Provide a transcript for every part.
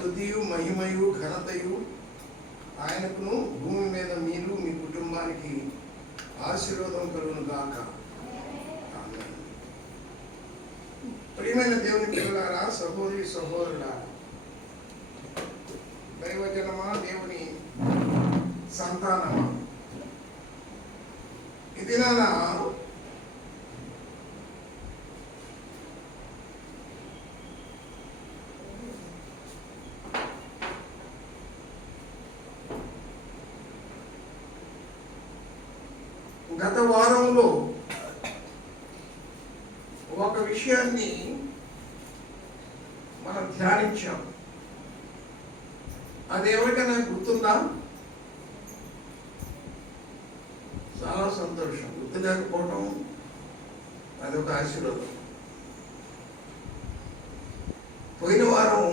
స్తుతియు మహిమయు ఘనతయు ఆయనకును భూమి మీద మీరు మీ కుటుంబానికి ఆశీర్వాదం కలుగును గాక. ఆమేన్. ప్రియమైన దేవుని పిల్లలారా, సహోదరి సహోదరులారా, దైవజనమా, దేవుని సంతానమా, ఇది నా గత వారంలో ఒక విషయాన్ని మనం ధ్యానించాం. అదేమిటైనా గుర్తుందా? చాలా సంతోషం. గుర్తు లేకపోవడం అదొక ఆశీర్వాదం. పోయిన వారం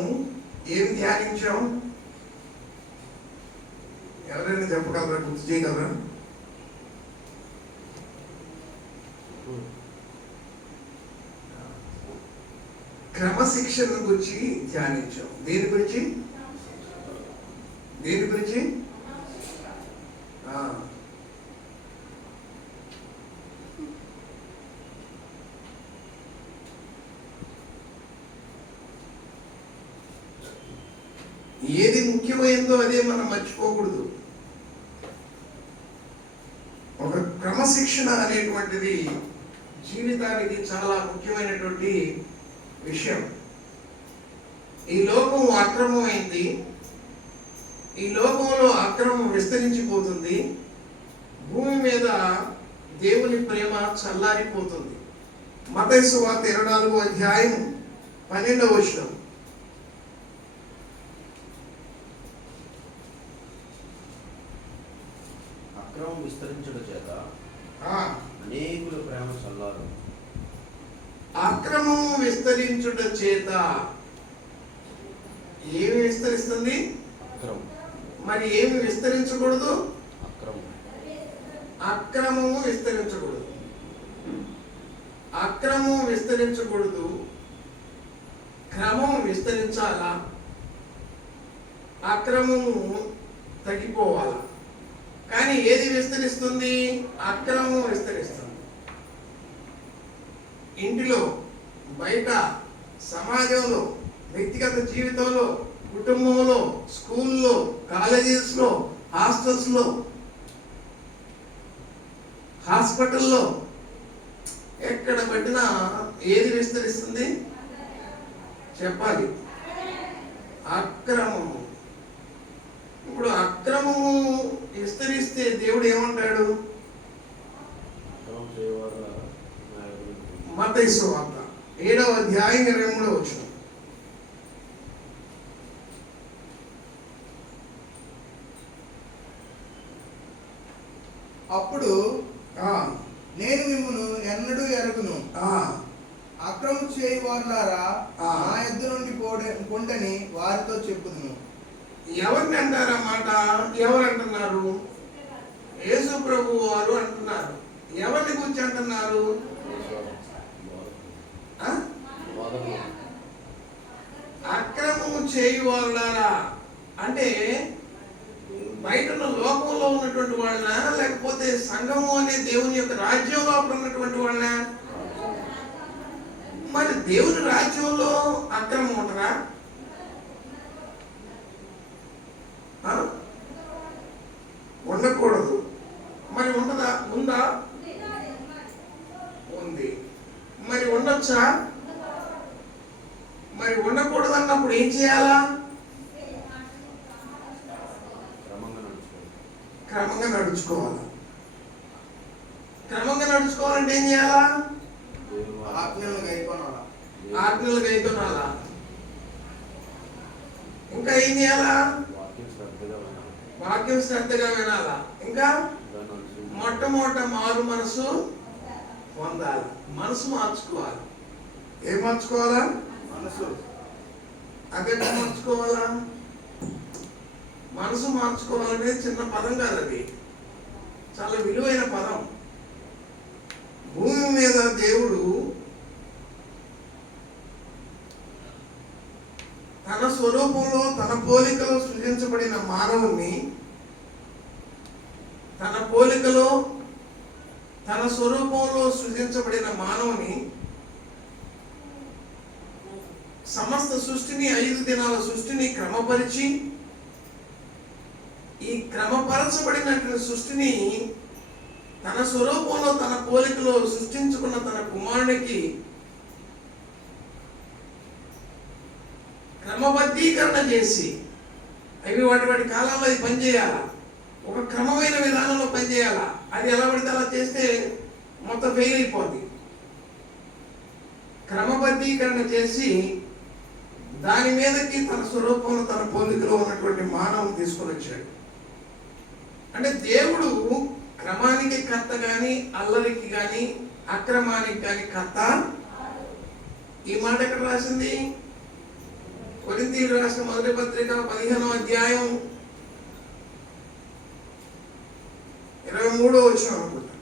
ఏమి ధ్యానించాం? ఎవరైనా చెప్పగలరా? గుర్తు చేయగలరా? క్రమశిక్షణ గురించి ధ్యానించాం. దేని గురించి? ఏది ముఖ్యమైందో అదే మనం మర్చిపోకూడదు. ఒక క్రమశిక్షణ అనేటువంటిది జీవితానికి చాలా ముఖ్యమైనటువంటి విషయం. ఈ లోకం అక్రమమైంది. ఈ లోకంలో అక్రమం విస్తరించిపోతుంది. భూమి మీద దేవుని ప్రేమ చల్లారిపోతుంది. మత్తయి సువార్త 24వ అధ్యాయం 12వ వచనం. అక్రమం విస్తరించడం చేత అనేకుల ప్రేమ చల్లారు. అక్రమం విస్తరించుట చేత ఏమి విస్తరిస్తుంది? అక్రమం. మరి ఏమి విస్తరించకూడదు? అక్రమము విస్తరించకూడదు. అక్రమం విస్తరించకూడదు. క్రమం విస్తరించాలా? అక్రమము తగ్గిపోవాలా? కానీ ఏది విస్తరిస్తుంది? అక్రమం విస్తరిస్తుంది. ఇంటిలో, బయట, సమాజంలో, వ్యక్తిగత జీవితంలో, కుటుంబంలో, స్కూల్లో, కాలేజెస్లో, హాస్టల్స్లో, హాస్పిటల్లో, ఎక్కడ పట్టినా ఏది విస్తరిస్తుంది? చెప్పాలి. అక్రమము. ఇప్పుడు అక్రమము విస్తరిస్తే దేవుడు ఏమంటాడు? మత్తయి సువార్త 7వ అధ్యాయం 23వ వచనం. అప్పుడు నేను మిమ్మును ఎన్నడూ ఎరుగును, అక్రమం చేయవారులారా నా యొద్ద నుండి పొండని వారితో చెప్పుదును. ఎవరిని అంటారన్నమాట? ఎవరు అంటున్నారు? యేసు ప్రభు వారు అంటున్నారు. ఎవరిని గురించి అంటున్నారు? అక్రమము చేయువారులారా అంటే బయట ఉన్న లోకంలో ఉన్నటువంటి వాళ్ళ, లేకపోతే సంఘము అనే దేవుని యొక్క రాజ్యంలో ఉన్నటువంటి వాళ్ళ? మరి దేవుని రాజ్యంలో అక్రమం ఉంటుందా? ఉండకూడదు. మరి ఉంటుందా? ఉందా? ఉంది. మరి ఉండొచ్చా? మరి ఉండకూడదు అన్నప్పుడు ఏం చేయాలా? క్రమంగా నడుచుకోవాలి. క్రమంగా నడుచుకోవాలంటే ఏం చేయాలా? ఆజ్ఞలు గైకొనాలా. ఇంకా ఏం చేయాలా? వాక్యం శ్రద్ధగా వినాలా. ఇంకా మొట్టమొదట మారు మనసు పొందాలి. మనసు మార్చుకోవాలి. ఏం మార్చుకోవాలా? మనసు. అదే మార్చుకోవాలా? మనసు మార్చుకోవాలనేది చిన్న పదం కాదు, అది చాలా విలువైన పదం. భూమి మీద దేవుడు తన తన స్వరూపంలో తన పోలికలో సృజించబడిన మానవుణ్ణి, తన పోలికలో తన స్వరూపంలో సృజించబడిన మానవుని సమస్త సృష్టిని 5 దినాల సృష్టిని క్రమపరిచి, ఈ క్రమపరచబడినటువంటి సృష్టిని తన స్వరూపంలో తన పోలికలో సృష్టించుకున్న తన కుమారునికి క్రమబద్ధీకరణ చేసి, అవి వాటి కాలంలో అది పనిచేయాలా, ఒక క్రమమైన విధానంలో పనిచేయాలా. అది ఎలా పడితే అలా చేస్తే మొత్తం ఫెయిల్ అయిపోద్ది. క్రమబద్ధీకరణ చేసి దాని మీదకి తన స్వరూపంలో తన పోలికలో ఉన్నటువంటి మానవం తీసుకొని వచ్చాడు. అంటే దేవుడు క్రమానికి కర్త కానీ, అల్లరికి కానీ, అక్రమానికి కానీ కర్త. ఈ మాట ఎక్కడ రాసింది? కొరింథీయులకు రాసిన మొదటి పత్రిక 15వ అధ్యాయం 23వ వచనం అనుకుంటా.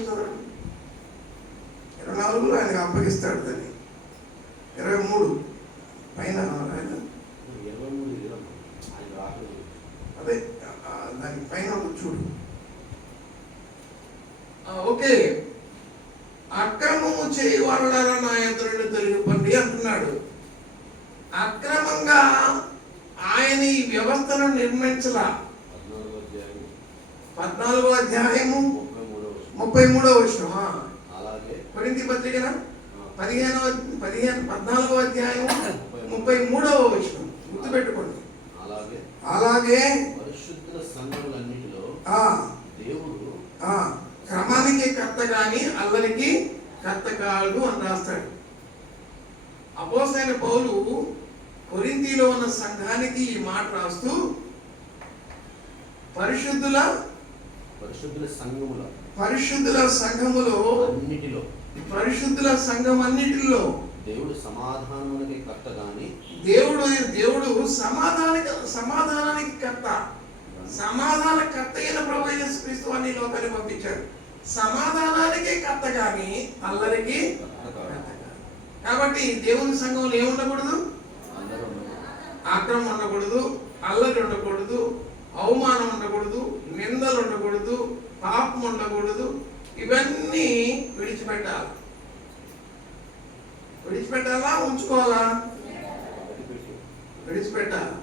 చదవండి. 24లో ఆయనకు అప్పగిస్తాడు దాన్ని. 23 పైన అదే దాని పైన చూడు. ఓకే, అక్రమము చేయవాళ్ళారా నా యొద్ద నుండి తొలగిపోండి అంటున్నాడు. అక్రమంగా ఆయన ఈ వ్యవస్థను నిర్మించలా. 14వ అధ్యాయము 33వ వచనం. కొరింథీ పత్రిక 14వ అధ్యాయం 33వ వచనం గుర్తుపెట్టుకోండి. అలాగే పరిశుద్ధ సంఘములన్నిటిలో దేవుడు క్రమానికి కర్త గాని అల్లరికి కర్త కాడు అని రాస్తాడు. అపోస్తలుడైన పౌలు కొరింథీలో ఉన్న సంఘానికి ఈ మాట రాస్తూ పరిశుద్ధుల సంఘములో అన్నిటిలో, పరిశుద్ధుల సంఘం అన్నిటిలో దేవుడు సమాధానానికి కర్త గాని, దేవుడు సమాధానానికి కర్త, సమాధాన కర్త అయిన ప్రభువు యేసు క్రీస్తు వారిని లోకానికి పంపించాడు. సమాధానానికి కర్త గాని అల్లరికి కర్త కాదు. కాబట్టి దేవుని సంఘంలో ఏముండకూడదు? అక్రమం ఉండకూడదు, అల్లరి ఉండకూడదు, అవమానం ఉండకూడదు, నిందలు ఉండకూడదు, పాపం ఉండకూడదు. ఇవన్నీ విడిచిపెట్టాలా ఉంచుకోవాలా? విడిచిపెట్టాలా.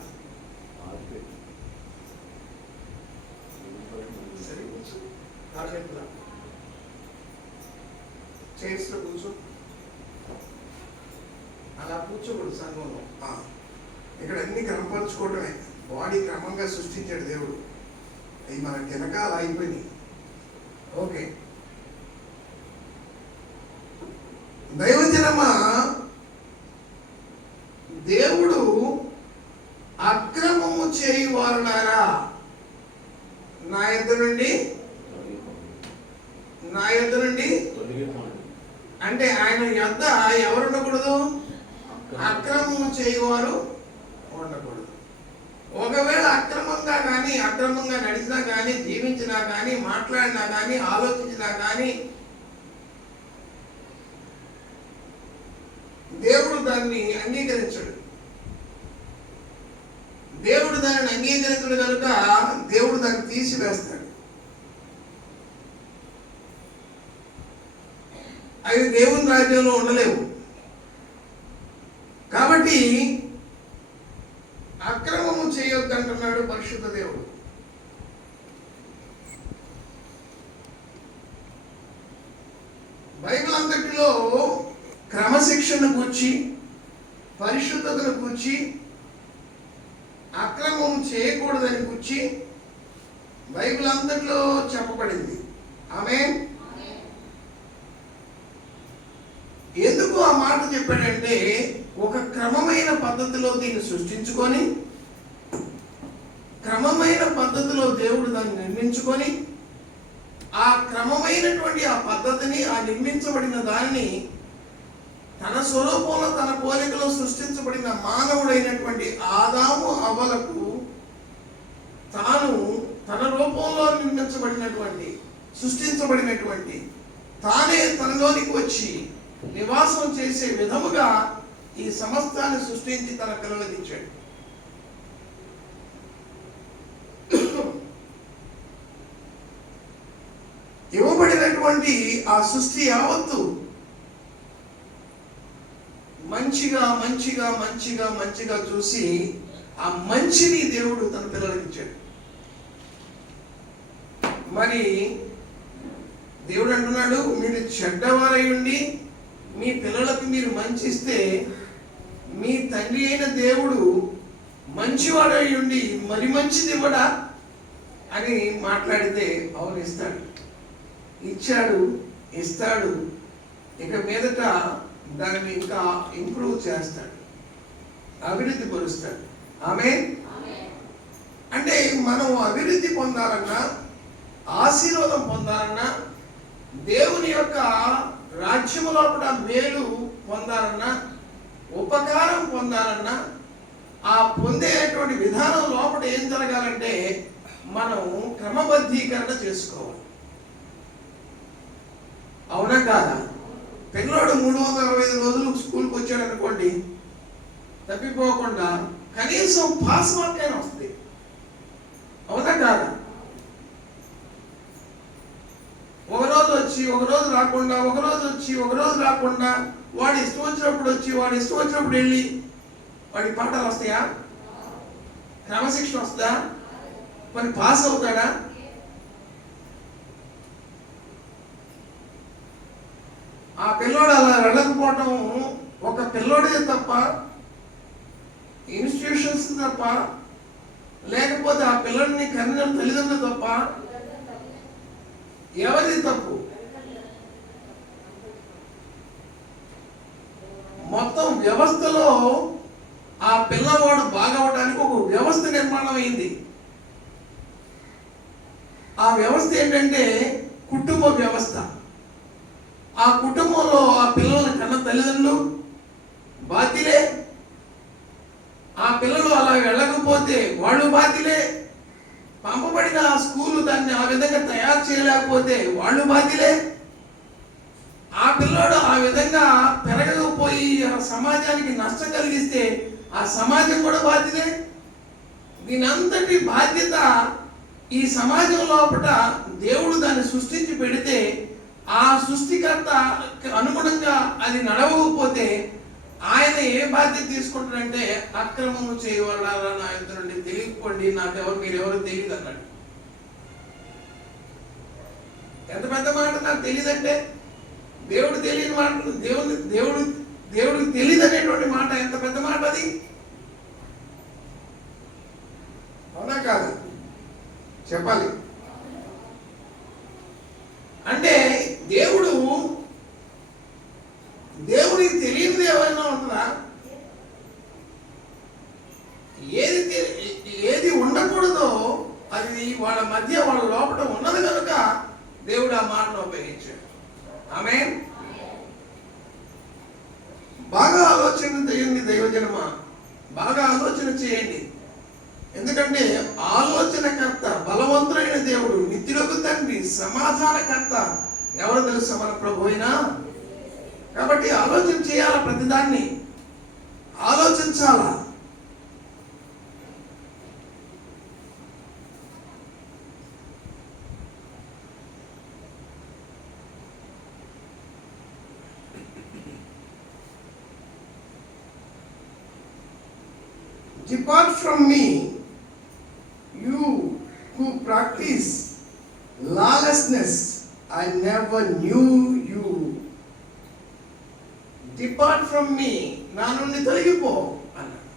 సరే కూర్చో, చైర్స్ లో కూర్చో. అలా కూర్చోకూడదు సంఘంలో. ఇక్కడ అన్ని క్రమపరచుకోవడమే. బాడీ క్రమంగా సృష్టించాడు దేవుడు. అవి మన వెనకాల అయిపోయినాయి. ఓకే, దైవజనమా, దేవుడు అక్రమము చేయువారులారా నా యొద్ద నుండి అంటే ఆయన యొద్ద ఎవరు ఉండకూడదు? అక్రమము చేయువారు ఉండకూడదు. ఒకవేళ అక్రమంగా కానీ, అక్రమంగా నడిచినా కానీ, జీవించినా కానీ, మాట్లాడినా కానీ, ఆలోచించినా కానీ దేవుడు దాన్ని అంగీకరించడు. దేవుడు దానిని అంగీకరించడు కనుక దేవుడు దాన్ని తీసివేస్తాడు. అవి దేవుని రాజ్యంలో ఉండలేవు. కాబట్టి అక్రమము చేయొద్దంటున్నాడు పరిశుద్ధ దేవుడు. బైబిల్ అంతటిలో క్రమశిక్షణ గూర్చి, పరిశుద్ధతను గూర్చి, అక్రమం చేయకూడదని గూర్చి బైబిల్ అంతటిలో చెప్పబడింది. ఆమేన్. ఎందుకు ఆ మాట చెప్పాడంటే, ఒక క్రమమైన పద్ధతిలో దీన్ని సృష్టించుకొని, క్రమమైన పద్ధతిలో దేవుడు దాన్ని నిర్మించుకొని, ఆ క్రమమైనటువంటి ఆ పద్ధతిని, ఆ నిర్మించబడిన దాన్ని తన స్వరూపంలో తన పోలికలో సృష్టించబడిన మానవుడైనటువంటి ఆదాము హవ్వలకు సృష్టించబడినటువంటి తానే తనలోనికి వచ్చి నివాసం చేసే విధముగా ఈ సమస్తాన్ని సృష్టించి తన పిల్లలకు ఇచ్చాడు. ఇవ్వబడినటువంటి ఆ సృష్టి యావత్తు మంచిగా మంచిగా మంచిగా మంచిగా చూసి ఆ మంచిని దేవుడు తన పిల్లలకు ఇచ్చాడు. మరి దేవుడు అంటున్నాడు, మీరు చెడ్డవారై ఉండి మీ పిల్లలకు మీరు మంచి ఇస్తే మీ తండ్రి అయిన దేవుడు మంచివాడై ఉండి మరి మంచిది ఇవ్వడా అని మాట్లాడితే అవును ఇస్తాడు, ఇచ్చాడు, ఇస్తాడు. ఇక మీదట దానిని ఇంకా ఇంప్రూవ్ చేస్తాడు, అభివృద్ధి పరుస్తాడు. ఆమేన్. అంటే మనం అభివృద్ధి పొందాలన్నా, ఆశీర్వాదం పొందాలన్నా, దేవుని యొక్క రాజ్యము లోపల మేలు పొందాలన్నా, ఉపకారం పొందాలన్నా, ఆ పొందేటువంటి విధానం లోపల ఏం జరగాలంటే మనం క్రమబద్ధీకరణ చేసుకోవాలి. అవునా కాదా? పిల్లోడు 365 రోజులు స్కూల్కి వచ్చాడు అనుకోండి, తప్పిపోకుండా కనీసం పాస్ మార్క్ అయినా వస్తుంది. అవునా కాదా? ఒకరోజు వచ్చి ఒకరోజు రాకుండా, ఒకరోజు వచ్చి ఒకరోజు రాకుండా, వాడు ఇష్టం వచ్చినప్పుడు వచ్చి వాడు ఇష్టం వచ్చినప్పుడు వెళ్ళి వాడికి పాఠాలు వస్తాయా? క్రమశిక్షణ వస్తుందా? మరి పాస్ అవుతాడా? ఆ పిల్లోడు అలా వెళ్ళకపోవటం ఒక పిల్లోడే తప్ప, ఇన్స్టిట్యూషన్స్ తప్ప, లేకపోతే ఆ పిల్లడిని కన్న తల్లిదండ్రులు తప్ప, ఎవరిది తప్పు? మొత్తం వ్యవస్థలో ఆ పిల్లవాడు బాగవడానికి ఒక వ్యవస్థ నిర్మాణం అయింది. ఆ వ్యవస్థ ఏంటంటే కుటుంబ వ్యవస్థ. ఆ కుటుంబంలో ఆ పిల్లలను కన్న తల్లిదండ్రులు బాధ్యులే. ఆ పిల్లలు అలా వెళ్ళకపోతే వాళ్ళు బాధ్యులే. పంపబడిన ఆ స్కూలు దాన్ని ఆ విధంగా తయారు చేయలేకపోతే వాళ్ళు బాధ్యులే. ఆ పిల్లోడు ఆ విధంగా పెరగకపోయి ఆ సమాజానికి నష్టం కలిగిస్తే ఆ సమాజం కూడా బాధ్యతే. దీని అంతటి బాధ్యత ఈ సమాజం లోపల దేవుడు దాన్ని సృష్టించి పెడితే ఆ సృష్టికర్త అనుగుణంగా అది నడవకపోతే ఆయన ఏ బాధ్యత తీసుకుంటాడంటే అక్రమము చేయవాళ్ళ నా యుద్ధ నుండి తెలియకపోండి, నాకెవరు మీరెవరు తెలియదు అన్నాడు. ఎంత పెద్ద మాట! నాకు తెలియదంటే దేవుడు తెలియని మాట, దేవుడికి తెలియదు అనేటువంటి మాట ఎంత పెద్ద మాట అది! అవునా కాదు? చెప్పాలి. అంటే దేవుడికి తెలియనిది ఏమైనా ఉంటుందా? ఏది ఉండకూడదో అది వాళ్ళ మధ్య వాళ్ళ లోపల ఉన్నది కనుక దేవుడు ఆ మాటను ఉపయోగించాడు. ఆమేన్. బాగా ఆలోచన చేయండి దైవజనమా, బాగా ఆలోచన చేయండి. ఎందుకంటే ఆలోచనకర్త, బలవంతుడైన దేవుడు, నిత్యులకు తండ్రి, సమాధానకర్త ఎవరు తెలుసా? మన ప్రభు అయినా. కాబట్టి ఆలోచన చేయాల, ప్రతిదాన్ని ఆలోచించాలా. Depart from me, you who practice lawlessness, I never knew you. Depart from me, నా నుండి తొలగిపో అన్నాడు.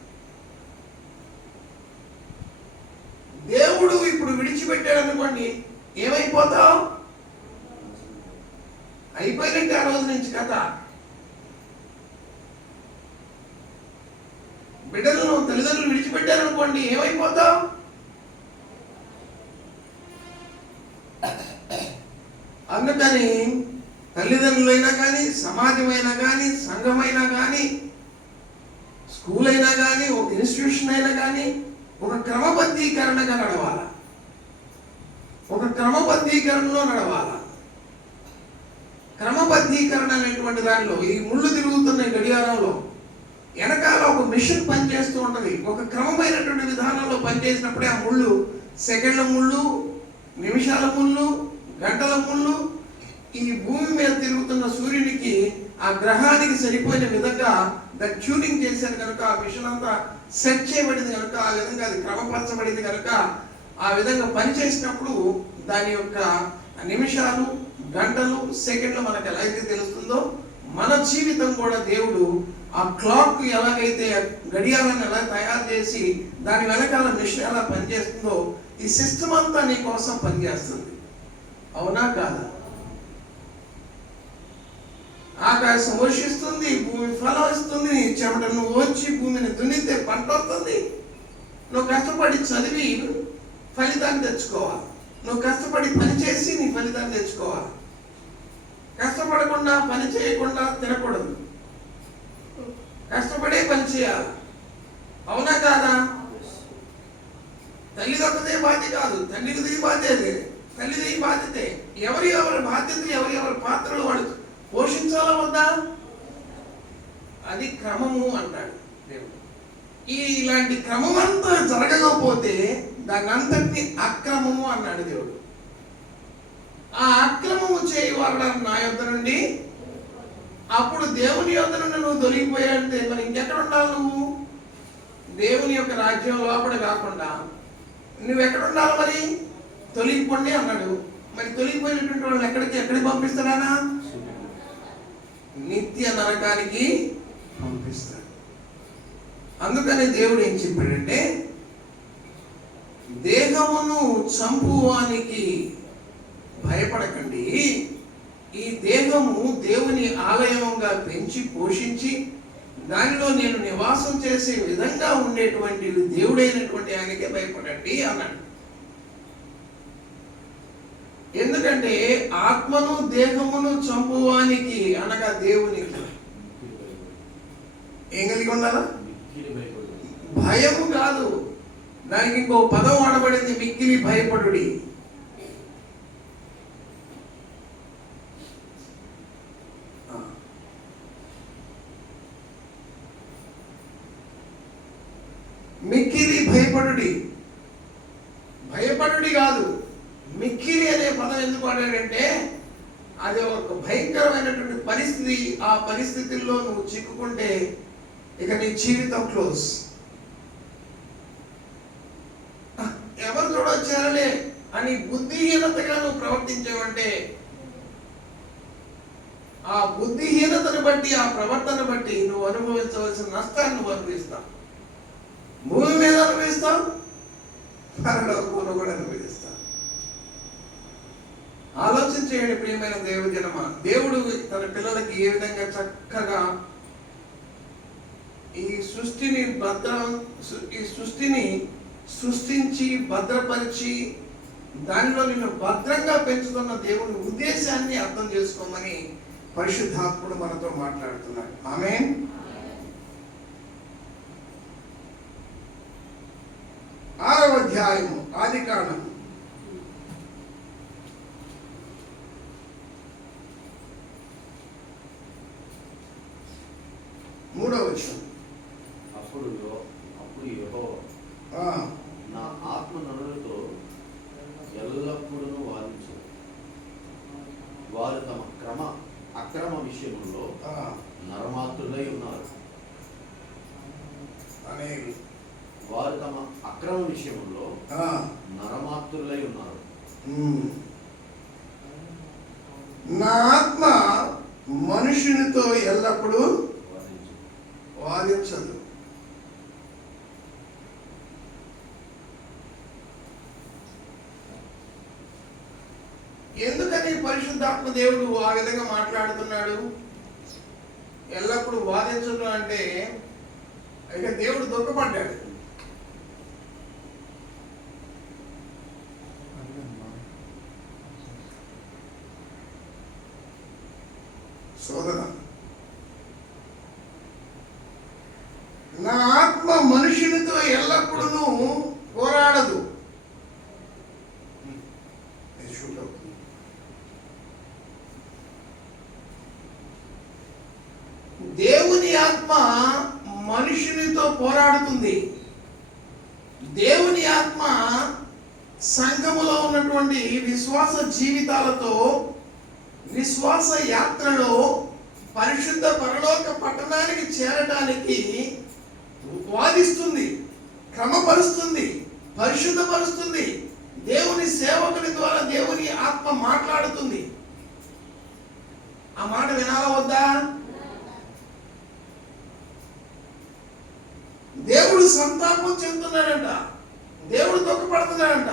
దేవుడు ఇప్పుడు విడిచిపెట్టాడు అనుకోండి, ఏమైపోతావు? అయిపోయినట్టు ఆ రోజు నుంచి కథ. బిడ్డలను తల్లిదండ్రులు విడిచిపెట్టారు అనుకోండి, ఏమైపోతావు? అందుకని తల్లిదండ్రులైనా కానీ, సమాజమైనా కానీ, సంఘమైనా కానీ, స్కూల్ అయినా కానీ, ఒక ఇన్స్టిట్యూషన్ అయినా కానీ ఒక క్రమబద్ధీకరణగా నడవాలి. ఒక క్రమబద్ధీకరణలో నడవాలి. క్రమబద్ధీకరణ అనేటువంటి దానిలో ఈ ముళ్ళు తిరుగుతున్న గడియారంలో వెనకాల ఒక మిషన్ పనిచేస్తూ ఉంటుంది. ఒక క్రమమైనటువంటి విధానంలో పనిచేసినప్పుడే ఆ ముళ్ళు సెకండ్ల ముళ్ళు, నిమిషాల ముళ్ళు, గంటల ముళ్ళు ఈ భూమి మీద తిరుగుతున్న సూర్యునికి ఆ గ్రహానికి సరిపోయిన విధంగా దాన్ని ట్యూనింగ్ చేశారు కనుక ఆ మిషన్ అంతా సెట్ చేయబడింది కనుక ఆ విధంగా అది క్రమపరచబడింది కనుక ఆ విధంగా పనిచేసినప్పుడు దాని యొక్క నిమిషాలు, గంటలు, సెకండ్లు మనకు ఎలాగైతే తెలుస్తుందో మన జీవితం కూడా దేవుడు ఆ క్లాక్ ఎలాగైతే గడియారాన్ని ఎలా తయారు చేసి దాని వెనకాల మిషన్ ఎలా పనిచేస్తుందో ఈ సిస్టమ్ అంతా నీ కోసం పనిచేస్తుంది. అవునా కాదా? ఆకాశం వర్షిస్తుంది, భూమి ఫలం ఇస్తుంది, నీ చెమట నువ్వు వచ్చి భూమిని దున్నితే పంట వస్తుంది. నువ్వు కష్టపడి చదివి ఫలితాన్ని తెచ్చుకోవాలి. నువ్వు కష్టపడి పని చేసి నీ ఫలితాన్ని తెచ్చుకోవాలి. కష్టపడకుండా పని చేయకుండా తినకూడదు. కష్టపడే పని చేయాలి. అవునా కాదా? తల్లిదొక్కదే బాధ్యత కాదు, తండ్రిది బాధ్యతే, తల్లిది బాధ్యతే. ఎవరి బాధ్యత, ఎవరి పాత్రలు వాడు పోషించాలా వద్దా? అది క్రమము అంటాడు దేవుడు. ఇలాంటి క్రమం అంతా జరగకపోతే దాన్ని అంతటిని అక్రమము అన్నాడు దేవుడు. ఆ అక్రమము చేయవాళ్ళ నా యొద్ద నుండి, అప్పుడు దేవుని యొద్ద నుండి నువ్వు దొరికిపోయాడంటే మరి ఇంకెక్కడ ఉండాలి? నువ్వు దేవుని యొక్క రాజ్యం లోపల కాకుండా నువ్వెక్కడ ఉండాలి? మరి తొలగిపోండి అన్నాడు. మరి తొలగిపోయినటువంటి వాళ్ళని ఎక్కడికి పంపిస్తాడా? నిత్య నరకానికి పంపిస్తాడు. అందుకని దేవుడు ఏం చెప్పాడంటే, దేహమును చంపువానికి భయపడకండి, ఈ దేహము దేవుని ఆలయంగా పెంచి పోషించి దానిలో నేను నివాసం చేసే విధంగా ఉండేటువంటి దేవుడైనటువంటి ఆయనకే భయపడండి అన్నాడు. ఎందుకంటే ఆత్మను దేహమును చంపువానికి అనగా దేవునికి ఏం కలిగి ఉండాలా? భయము కాదు, దానికి ఇంకో పదం వాడబడింది, మిక్కిలి భయపడుడి. మిక్కిలి భయపడుడి. భయపడుడి కాదు, మిక్కిలి అనే పదం ఎందుకు వాడాడంటే అది ఒక భయంకరమైనటువంటి పరిస్థితి. ఆ పరిస్థితుల్లో నువ్వు చిక్కుకుంటే ఇక నీ జీవితం క్లోజ్. ఎవరు చూడొచ్చారలే అని బుద్ధిహీనతగా నువ్వు ప్రవర్తించావంటే ఆ బుద్ధిహీనతను బట్టి, ఆ ప్రవర్తన బట్టి నువ్వు అనుభవించవలసిన నష్టాన్ని నువ్వు అనుభవిస్తావు. భూమి మీద అనుభవిస్తావు, పరలోకంలో కూడా అనుభవిస్తావు. ఆలోచించేయండి ప్రియమైన దేవుజనమా. దేవుడు తన పిల్లలకి ఏ విధంగా చక్కగా ఈ సృష్టిని సృష్టించి భద్రపరిచి దానిలో నిన్ను భద్రంగా పెంచుతున్న దేవుని ఉద్దేశాన్ని అర్థం చేసుకోమని పరిశుద్ధాత్ముడు మనతో మాట్లాడుతున్నాడు. ఆమేన్. ఆరవ అధ్యాయము ఆదికాండం 3వ వచనం. అప్పుడు యెహోవా నా ఆత్మ నరులతో ఎల్లప్పుడూ వాదించు. వారు తమ అక్రమ విషయంలో నరమాత్రులై ఉన్నారు. వారు తమ అక్రమ విషయంలో నరమాత్రులై ఉన్నారు. నా ఆత్మ మనుషునితో ఎల్లప్పుడూ వాదించదు. ఎందుకని పరిశుద్ధాత్మ దేవుడు ఆ విధంగా మాట్లాడుతున్నాడు? ఎల్లప్పుడూ వాదించదు అంటే ఇక దేవుడు దుఃఖపడ్డాడు. శోధన. నా ఆత్మ మనుషునితో ఎల్లప్పుడూ పోరాడదు. పోరాడుతుంది. దేవుని ఆత్మ సంఘములో ఉన్నటువంటి విశ్వాస జీవితాలతో విశ్వాస యాత్రలో పరిశుద్ధ పరలోక పట్టణానికి చేరడానికి వాదిస్తుంది, క్రమపరుస్తుంది, పరిశుద్ధపరుస్తుంది. దేవుని సేవకుని ద్వారా దేవుని ఆత్మ మాట్లాడుతుంది. ఆ మాట వినాలా వద్దా? దేవుడు సంతాపం చెందుతున్నాడంట, దేవుడు దుఃఖపడుతున్నాడంట.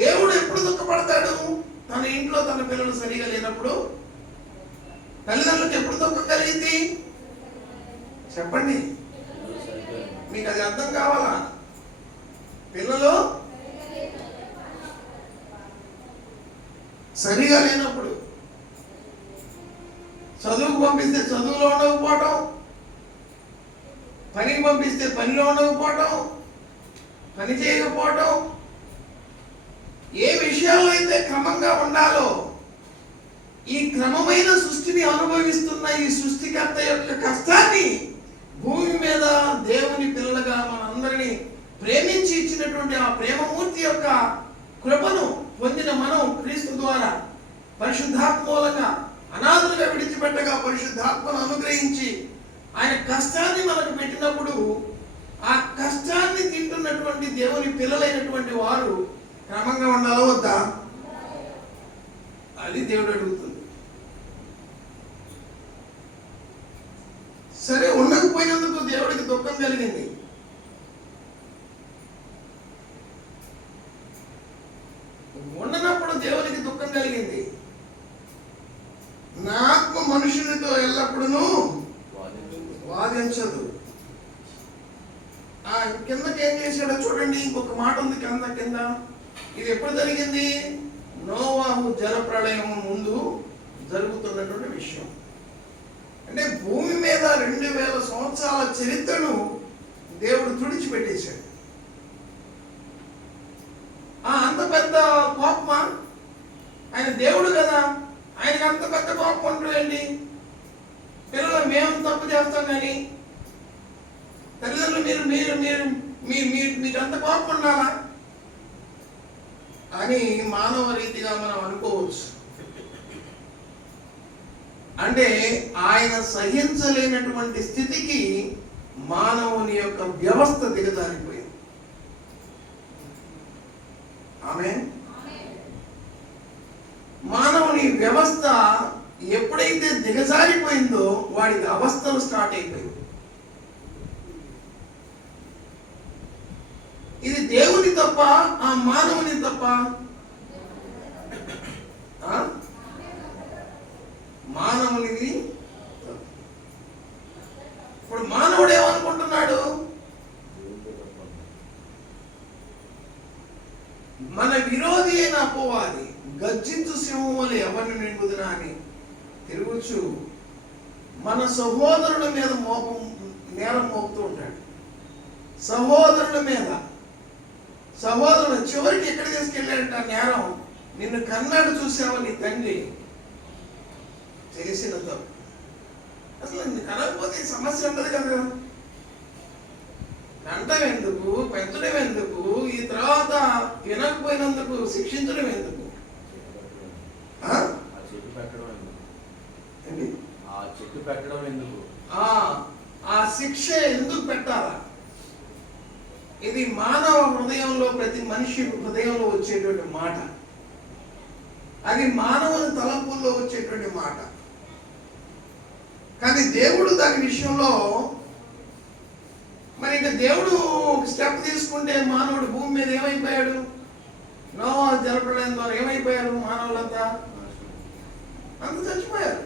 దేవుడు ఎప్పుడు దుఃఖపడతాడు? తన ఇంట్లో తన పిల్లలు సరిగా లేనప్పుడు. తల్లిదండ్రులకు ఎప్పుడు దుఃఖం కలిగింది చెప్పండి, మీకు అది అర్థం కావాలా? పిల్లలు సరిగా లేనప్పుడు, చదువుకు పంపిస్తే చదువులో ఉండకపోవటం, పనికి పంపిస్తే పనిలో ఉండకపోవటం, పని చేయకపోవటం, ఏ విషయాల్లో అయితే క్రమంగా ఉండాలో ఈ క్రమమైన సృష్టిని అనుభవిస్తున్న ఈ సృష్టికర్త యొక్క కష్టాన్ని భూమి మీద దేవుని పిల్లలుగా మనందరినీ ప్రేమించి ఇచ్చినటువంటి ఆ ప్రేమమూర్తి యొక్క కృపను పొందిన మనం క్రీస్తు ద్వారా పరిశుద్ధాత్మ మూలంగా అనాథులుగా విడిచిపెట్టగా పరిశుద్ధాత్మను అనుగ్రహించి ఆయన కష్టాన్ని మనకు పెట్టినప్పుడు ఆ కష్టాన్ని తింటున్నటువంటి దేవుని పిల్లలైనటువంటి వారు క్రమంగా ఉండాలో వద్దా? అది దేవుడు అడుగుతుంది. సరే, ఉండకపోయినందుకు దేవుడికి దుఃఖం కలిగింది. ఉండనప్పుడు దేవునికి దుఃఖం కలిగింది. నా ఆత్మ మనుషునితో ఎల్లప్పుడూ వాదించదు. కిందకి ఏం చేశాడో చూడండి, ఇంకొక మాట ఉంది కింద. ఇది ఎప్పుడు జరిగింది? నోవాహు జలప్రళయం ముందు జరుగుతున్నటువంటి విషయం. అంటే భూమి మీద 2000 సంవత్సరాల చరిత్రను దేవుడు తుడిచిపెట్టేశాడు. అంత పెద్ద కోపమా? ఆయన దేవుడు కదా, ఆయనకి అంత పెద్ద కోపం ఉంటుందండి. పిల్లలు మేము తప్పు చేస్తాం కానీ తల్లిదండ్రులు మీకు అంత కోపం ఉండాలా అని మానవ రీతిగా మనం అనుకోవచ్చు. అంటే ఆయన సహించలేనటువంటి స్థితికి మానవుని యొక్క వ్యవస్థ దిగజారిపోయింది. ఆమేన్. మానవుని వ్యవస్థ ఎప్పుడైతే దిగజారిపోయిందో వాడికి అవస్థలు స్టార్ట్ అయిపోయింది. ఇది దేవుని తప్ప, ఆ మానవుని తప్ప? మానవునిది. ఇప్పుడు మానవుడు ఏమనుకుంటున్నాడు? మన విరోధి అయిన అపవాది గర్జించు సింహం వలె ఎవరిని మింగుదునా అని తిరుగుచు మన సహోదరుల మీద నేరం మోపుతూ ఉంటాడు. సహోదరుల మీద. సహోదరుడు చివరికి ఎక్కడ తీసుకెళ్ళాడంట నేరం? నిన్ను కన్నాడు చూసావా నీ తండ్రి చేసిన తప్పు. అసలు నిన్ను కనకపోతే సమస్య ఉండదు కదా. అంటం ఎందుకు, పెంచడం ఎందుకు, ఈ తర్వాత వినకపోయినందుకు శిక్షించడం ఎందుకు? చెట్టు పెట్టడం ఎందుకు? ఆ శిక్ష ఎందుకు పెట్టాలా? ఇది మానవ హృదయంలో, ప్రతి మనిషి హృదయంలో వచ్చేటువంటి మాట. అది మానవుని తలంపుల్లో వచ్చేటువంటి మాట. కానీ దేవుడు దాని విషయంలో మరి ఇక దేవుడు స్టెప్ తీసుకుంటే మానవుడు భూమి మీద ఏమైపోయాడు? నోవహు జలప్రళయం ద్వారా ఏమైపోయారు? మానవులంతా అంత చచ్చిపోయారు.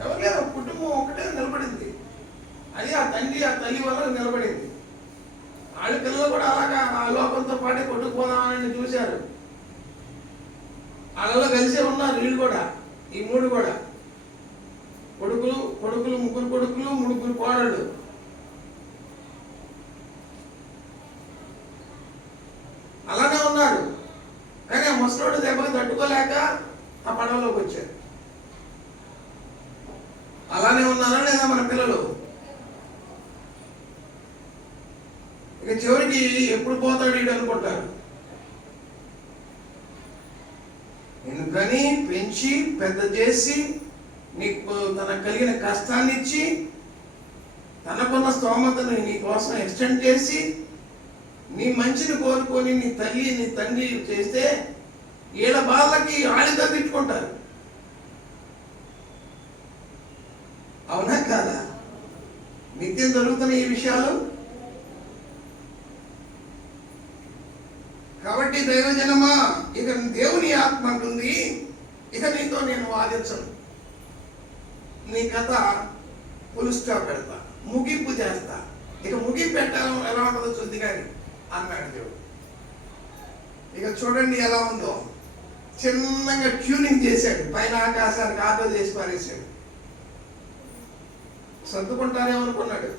ఎవరు లేరు. కుటుంబం ఒకటే నిలబడింది. అది ఆ తండ్రి ఆ తల్లి వల్ల నిలబడింది. వాళ్ళ పిల్లలు కూడా అలాగా ఆ లోకంతో పాటే కొట్టుకుపోదామని చూశారు. వాళ్ళలో కలిసే ఉన్నారు వీళ్ళు కూడా. ఈ 3 కూడా కొడుకులు 3 కొడుకులు 3 కోడళ్ళు. అలానే ఉన్నారు. కానీ ఆ ముసలోడు దెబ్బకి తట్టుకోలేక ఆ పడవలోకి వచ్చారు. అలానే ఉన్నారా లేదా మన పిల్లలు? ఇక చివరికి ఎప్పుడు పోతాడు వీడు అనుకుంటారు. నిన్ను కని పెంచి పెద్ద చేసి నీకు తనకు కలిగిన కష్టాన్ని ఇచ్చి తనకున్న స్తోమతను నీ కోసం ఎక్స్టెండ్ చేసి నీ మంచిని కోరుకొని నీ తల్లి నీ తండ్రి చేస్తే వీళ్ళ బాధలకి ఆడితో తిట్టుకుంటారు. అవునా కాదా? నిత్యం జరుగుతున్న ఈ విషయాలు. కాబట్టి దైవజనమా, ఇక దేవుని ఆత్మ అంటుంది, ఇక నీతో నేను వాదించను, నీ కథ ఫుల్ స్టాప్ పెడతా, ముగింపు చేస్తా, ఇక ముగింపు పెట్టడం ఎలా ఉంటుందో చూద్ది కానీ అన్నాడు దేవుడు. ఇక చూడండి ఎలా ఉందో. చిన్నగా ట్యూనింగ్ చేశాడు, పైన ఆకాశానికి ఆటో చేసి పారేశాడు. సర్దుకుంటారేమనుకున్నాడు.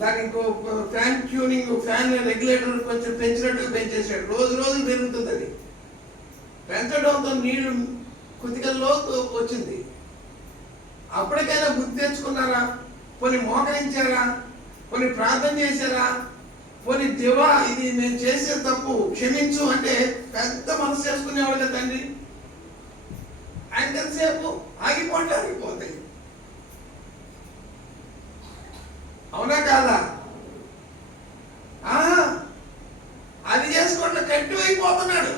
దానికి ఇంకో ఫ్యాన్ ట్యూనింగ్, ఫ్యాన్ రెగ్యులేటర్ కొంచెం పెంచినట్టు పెంచేశాడు. రోజు రోజు పెరుగుతుంది. అది పెంచడంతో నీళ్లు కుతికల్లో వచ్చింది. అప్పటికైనా బుద్ధి తెచ్చుకున్నారా? కొన్ని మోకరించారా? కొన్ని ప్రార్థన చేశారా? కొన్ని దేవా ఇది నేను చేసే తప్పు క్షమించు అంటే పెద్ద మనసు చేసుకునేవాడుగా తండ్రి. ఆయన ఎంతసేపు ఆగిపోతాయి. అవునా కాదా? అది చేసుకుంటే కట్టి అయిపోతున్నాడు.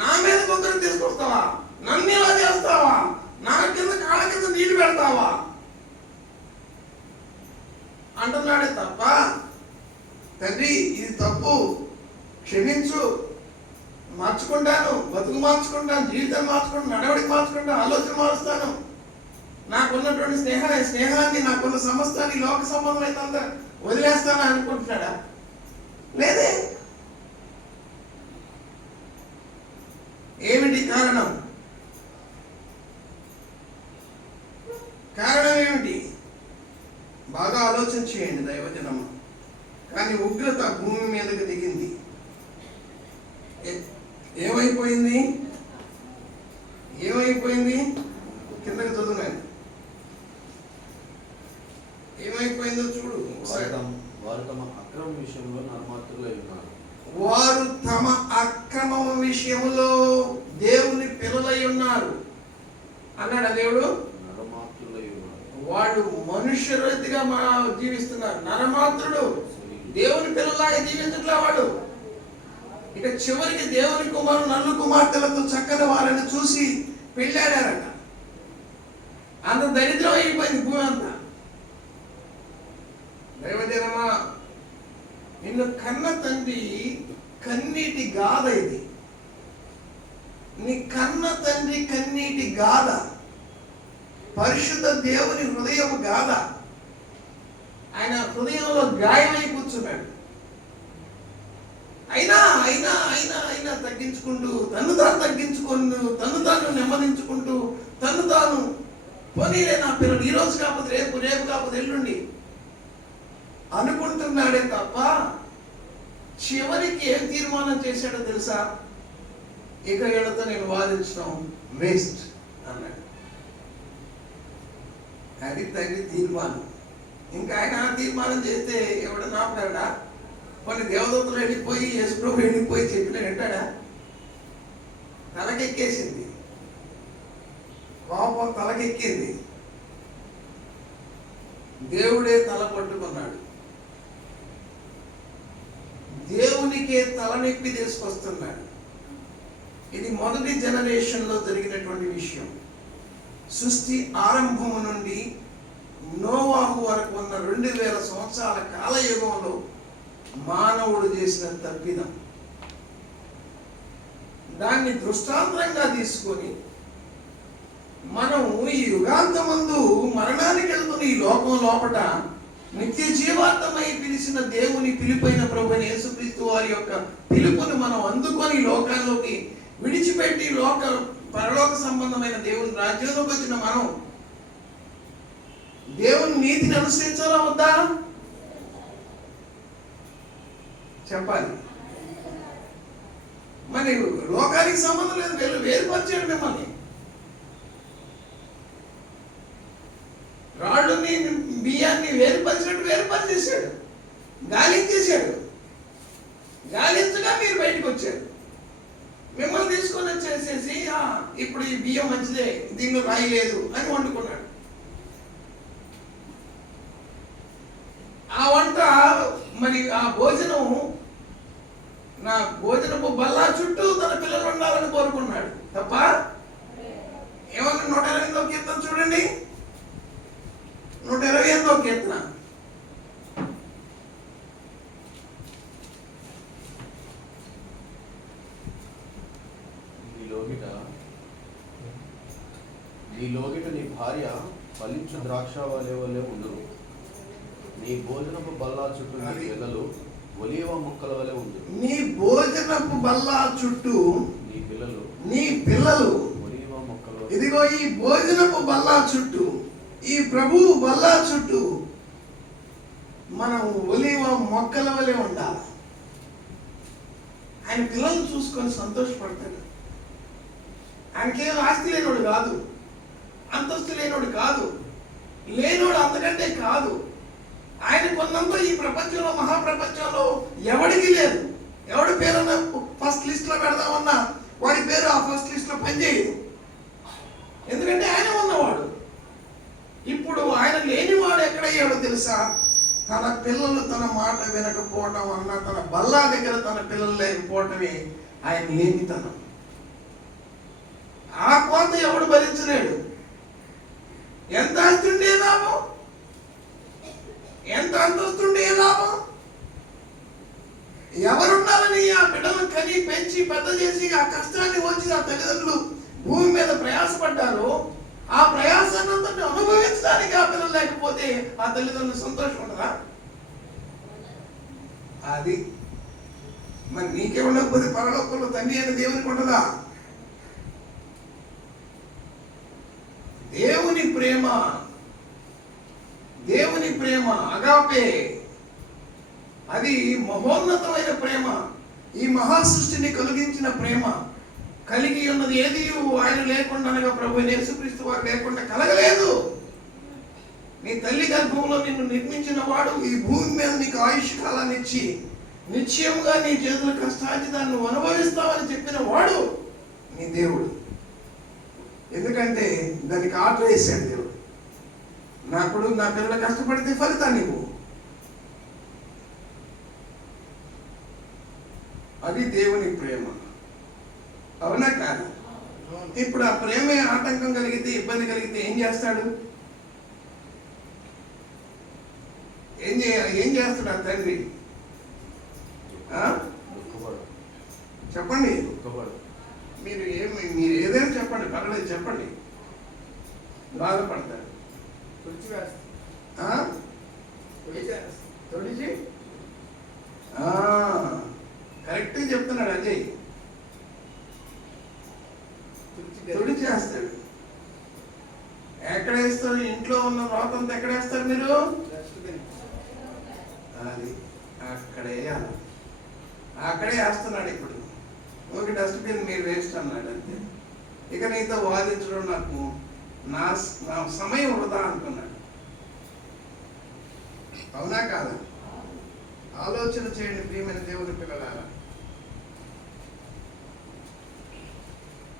నా మీద కొందరు తీసుకొస్తావా? నన్ను ఇలా చేస్తావా? నా కింద కాళ్ళ కింద నీళ్లు పెడతావా అంటున్నాడే తప్ప, తండ్రి ఇది తప్పు క్షమించు, మార్చుకుంటాను, బతుకు మార్చుకుంటాను, జీవితం మార్చుకుంటాను, నడవడికి మార్చుకుంటాను, ఆలోచన మారుస్తాను, నాకున్నటువంటి స్నేహాన్ని నాకున్న సమస్తాన్ని లోక సంబంధం అయితే అంతా వదిలేస్తాను అనుకుంటున్నాడా? లేదే. ఏమిటి కారణం? కారణం ఏమిటి? బాగా ఆలోచన చేయండి దైవజనమ్మ. కానీ ఉగ్రత భూమి మీదకి దిగింది. ఏమైపోయింది? కిందకి చదువునాను. ఏమైపోయిందో చూడు. వారు తమ అక్రమ విషయంలో నరమాత్రులై ఉన్నారు. వారు తమ అక్రమ విషయంలో దేవుని పిల్లలై ఉన్నారు అన్నాడు దేవుడు. నరమాత్రులై ఉన్నారు. వాడు మనుష్య రీతిగా జీవిస్తున్నారు. నరమాత్రుడు, దేవుని పిల్లలాగా జీవించట్లే వాడు. ఇక చివరికి దేవుని కుమారు నల్లు కుమార్తెలతో చక్కని వారిని చూసి పెళ్ళాడారట. అంత దరిద్రం అయిపోయింది భూమి అంతా. దైవజనమా, నిన్ను కన్న తండ్రి కన్నీటి గాథ ఇది. నీ కన్న తండ్రి కన్నీటి గాథ, పరిశుద్ధ దేవుని హృదయము గాథ. ఆయన హృదయంలో గాయమై కూర్చున్నాడు. అయినా తగ్గించుకుంటూ, తను తాను నెమ్మదించుకుంటూ, తను తాను పోనీలే నా పిల్లలు ఈ రోజు కాకపోతే రేపు కాకపోతే ఎల్లుండి అనుకుంటున్నాడే తప్ప చివరికి ఏం తీర్మానం చేశాడో తెలుసా? ఇక వీళ్ళతో నేను వాదించడం వేస్ట్ అన్నాడు. అది తండ్రి తీర్మానం. ఇంకా ఆయన తీర్మానం చేస్తే ఎవడన్నా ఆపుతాడా? కొన్ని దేవదూతలు వెళ్ళిపోయి యేసుప్రభు వెళ్ళిపోయి చెప్పిన వింటాడా? తలకెక్కేసింది, కోపం తలకెక్కింది. దేవుడే తల పట్టుకున్నాడు. దేవునికే తలనొప్పి తీసుకొస్తున్నాడు. ఇది మొదటి జనరేషన్లో జరిగినటువంటి విషయం. సృష్టి ఆరంభము నుండి నోవాహు వరకు ఉన్న 2000 సంవత్సరాల కాలయుగంలో మానవుడు చేసిన తప్పిదం. దాన్ని దృష్టాంతరంగా తీసుకొని మనం ఈ యుగాంతమందు మరణానికి వెళ్తున్న ఈ లోకం లోపట నిత్య జీవార్థమై పిలిచిన దేవుని పిలుపైన ప్రభువైన యేసుక్రీస్తు వారి యొక్క పిలుపును మనం అందుకొని లోకాల్లోకి విడిచిపెట్టి పరలోక సంబంధమైన దేవుని రాజ్యంలోకి వచ్చిన మనం దేవుని నీతిని అనుసరించాలా వద్దా చెప్పాలి. మరి లోకానికి సంబంధం లేదు, వేరుపరిచాడు మిమ్మల్ని. రాళ్ళని బియ్యాన్ని వేరుపరిచినట్టు వేరుపరిచాడు. చేశాడు, గాలించేశాడు. గాలించగా మీరు బయటకు వచ్చారు. మిమ్మల్ని తీసుకొని వచ్చేసేసి ఇప్పుడు ఈ బియ్యం మంచిదే, దీన్ని రాయలేదు అని వండుకున్నాడు. ఆ వంట మరి ఆ భోజనం, నా భోజనపు బల్లా చుట్టూ తన పిల్లలు ఉండాలని కోరుకున్నాడు తప్ప. ఏమన్నా 128వ కీర్తన చూడండి, 128వ కీర్తన. నీ లోగిట నీ భార్య ఫలించు ద్రాక్ష వలె ఉండును. నీ భోజనపు బల్లా చుట్టూ నీ పిల్లలు ఒలీవ మొక్కల వలె ఉండును. నీ భోజనపు బల్లా చుట్టూ నీ పిల్లలు ఒలీవ మొక్కల. ఇదిగో ఈ భోజనపు బల్లా చుట్టూ, ఈ ప్రభువు బల్లా చుట్టూ మనం ఒలీవ మొక్కల వలె ఉండాలి. ఆయన పిల్లల్ని చూసుకొని సంతోషపడతాడు. ఆయనకేం ఆస్తి లేనోడు కాదు, అంతస్తు లేనోడు కాదు, లేనోడు అంతకంటే కాదు. ఆయన కొన్నంత ఈ ప్రపంచంలో, మహాప్రపంచంలో ఎవడికి లేదు. ఎవడి పేరున్నా ఫస్ట్ లిస్ట్ లో పెడదామన్నా వాడి పేరు ఆ ఫస్ట్ లిస్ట్ లో పనిచేయదు. ఎందుకంటే ఆయన ఉన్నవాడు. ఇప్పుడు ఆయన లేనివాడు ఎక్కడయ్యాడో తెలుసా? తన పిల్లలు తన మాట వినకపోవటం వలన, తన బల్లా దగ్గర తన పిల్లలు లేకపోవటమే ఆయన లేనితనం. ఆ కోత ఎవడు భరించలేడు. ఎంత ఆస్తుండే లాభం, ఎంత అంతస్తుండే లాభం. ఎవరున్నారని ఆ బిడ్డలను కని పెంచి పెద్ద చేసి ఆ కష్టాన్ని వచ్చి ఆ తల్లిదండ్రులు భూమి మీద ప్రయాసపడ్డారు. ఆ ప్రయాసాన్ని అనుభవించడానికి ఆ పిల్లలు లేకపోతే ఆ తల్లిదండ్రులు సంతోషం ఉండదా? అది మరి నీకే ఉండకపోతే పరలోకంలో తండ్రి అయిన దేవునికి ఉండదా? దేవుని ప్రేమ, దేవుని ప్రేమ అగాపే, అది మహోన్నతమైన ప్రేమ. ఈ మహాసృష్టిని కలిగించిన ప్రేమ. కలిగి ఉన్నది ఏది ఆయన లేకుండా, అనగా ప్రభు యేసుక్రీస్తు వారు లేకుండా కలగలేదు. నీ తల్లి గర్భంలో నిన్ను నిర్మించిన వాడు, ఈ భూమి మీద నీకు ఆయుష్ కాలాన్ని ఇచ్చి నిశ్చయముగా నీ చేతుల కష్టార్జితాన్ని నువ్వు అనుభవిస్తావని చెప్పిన వాడు నీ దేవుడు. ఎందుకంటే దానికి ఆర్డర్ వేసాడు దేవుడు. నా కొడుకు, నా పిల్లలు కష్టపడితే ఫలితాన్ని ఇవ్వు. అది దేవుని ప్రేమ. అవునా కాదు? ఇప్పుడు ఆ ప్రేమే ఆటంకం కలిగితే, ఇబ్బంది కలిగితే ఏం చేస్తాడు? ఏం చేస్తాడు ఆ తండ్రి? చెప్పండి, మీరు ఏదైనా చెప్పండి, పర్వాలేదు చెప్పండి. బాధపడతారు. తొడిచి కరెక్ట్ చెప్తున్నాడు అజయ్. తుడిచేస్తాడు. ఎక్కడ వేస్తారు? ఇంట్లో ఉన్న రోతంతా ఎక్కడ వేస్తారు మీరు? అది అక్కడే అక్కడే వేస్తున్నాడు. ఇప్పుడు ఓకే, డస్ట్బిన్ మీరు వేస్ట్ అన్నాడు అంతే. ఇక నీతో వాదించడం నాకు నా సమయం వృధా అనుకున్నాడు. అవునా కాదా? ఆలోచన చేయండి ప్రియమైన దేవుని పిల్లలారా.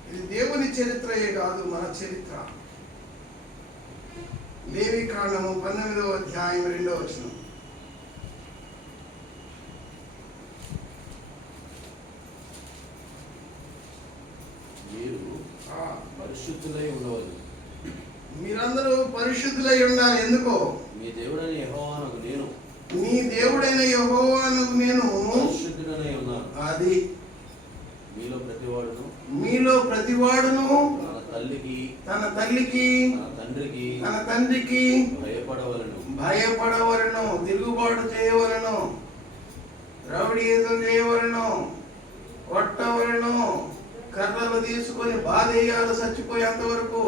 ఇది దేవుని చరిత్రయే కాదు, మన చరిత్ర. లేవి కాండము 19వ అధ్యాయం 2వ వచనం. పరిశుద్ధులై ఉండవద్దు. మీరందరూ పరిశుద్ధులై ఉండాలి. ఎందుకో? మీ దేవుడైన యెహోవానగు నేను, మీ దేవుడైన యెహోవానగు నేను పరిశుద్ధుడనై ఉన్నాను. అది మీలో ప్రతివాడును తన తల్లికి, తన తండ్రికి భయపడవలను, తిరుగుబాటు చేయవలను, రౌడీయుతం చేయవలను, కొట్టవలను, కర్రలు తీసుకొని బాధేయాలు చచ్చిపోయేంత వరకు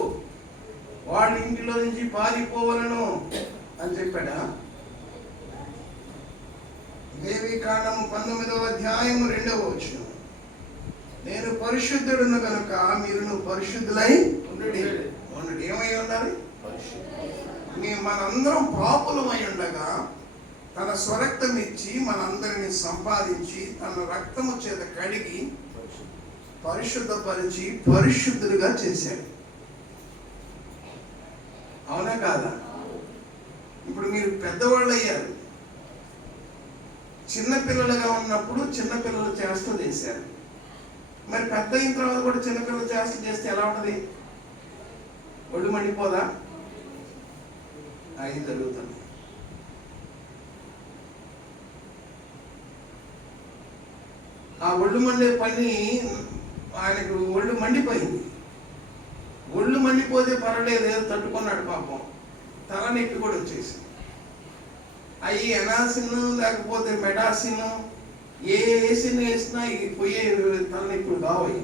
వాళ్ళ ఇంటిలో నుంచి పారిపోవలను అని చెప్పాడా? లేవి కాండము 19వ అధ్యాయం 2వ వచనం. నేను పరిశుద్ధుడును కనుక మీరును పరిశుద్ధులై ఉండుడి. ఏమై ఉండాలి? మనందరం పాపులమై ఉండగా తన స్వరక్తం ఇచ్చి మనందరిని సంపాదించి తన రక్తము చేత కడిగి పరిశుద్ధపరిచి పరిశుద్ధులుగా చేశాడు. అవునా కాదా? ఇప్పుడు మీరు పెద్దవాళ్ళు అయ్యారు. చిన్నపిల్లలుగా ఉన్నప్పుడు చిన్నపిల్లలు చేష్టలు చేశారు. మరి పెద్ద అయిన తర్వాత కూడా చిన్నపిల్లలు చేష్టలు చేస్తే ఎలా ఉంటుంది? ఒళ్ళు మండిపోదా? అది జరుగుతుంది. ఆ ఒళ్ళు మండే పని ఆయనకు ఒళ్ళు మండిపోయింది. ఒళ్ళు మండిపోతే పర్వాలేదు, ఏదో తట్టుకున్నాడు పాపం. తలనొప్పి కూడా వచ్చేసి అవి ఎనాసిన్ లేకపోతే మెడాసిన్ ఏ వేసిన వేసినా ఇవి పోయే తలనొప్పులు కావాలి.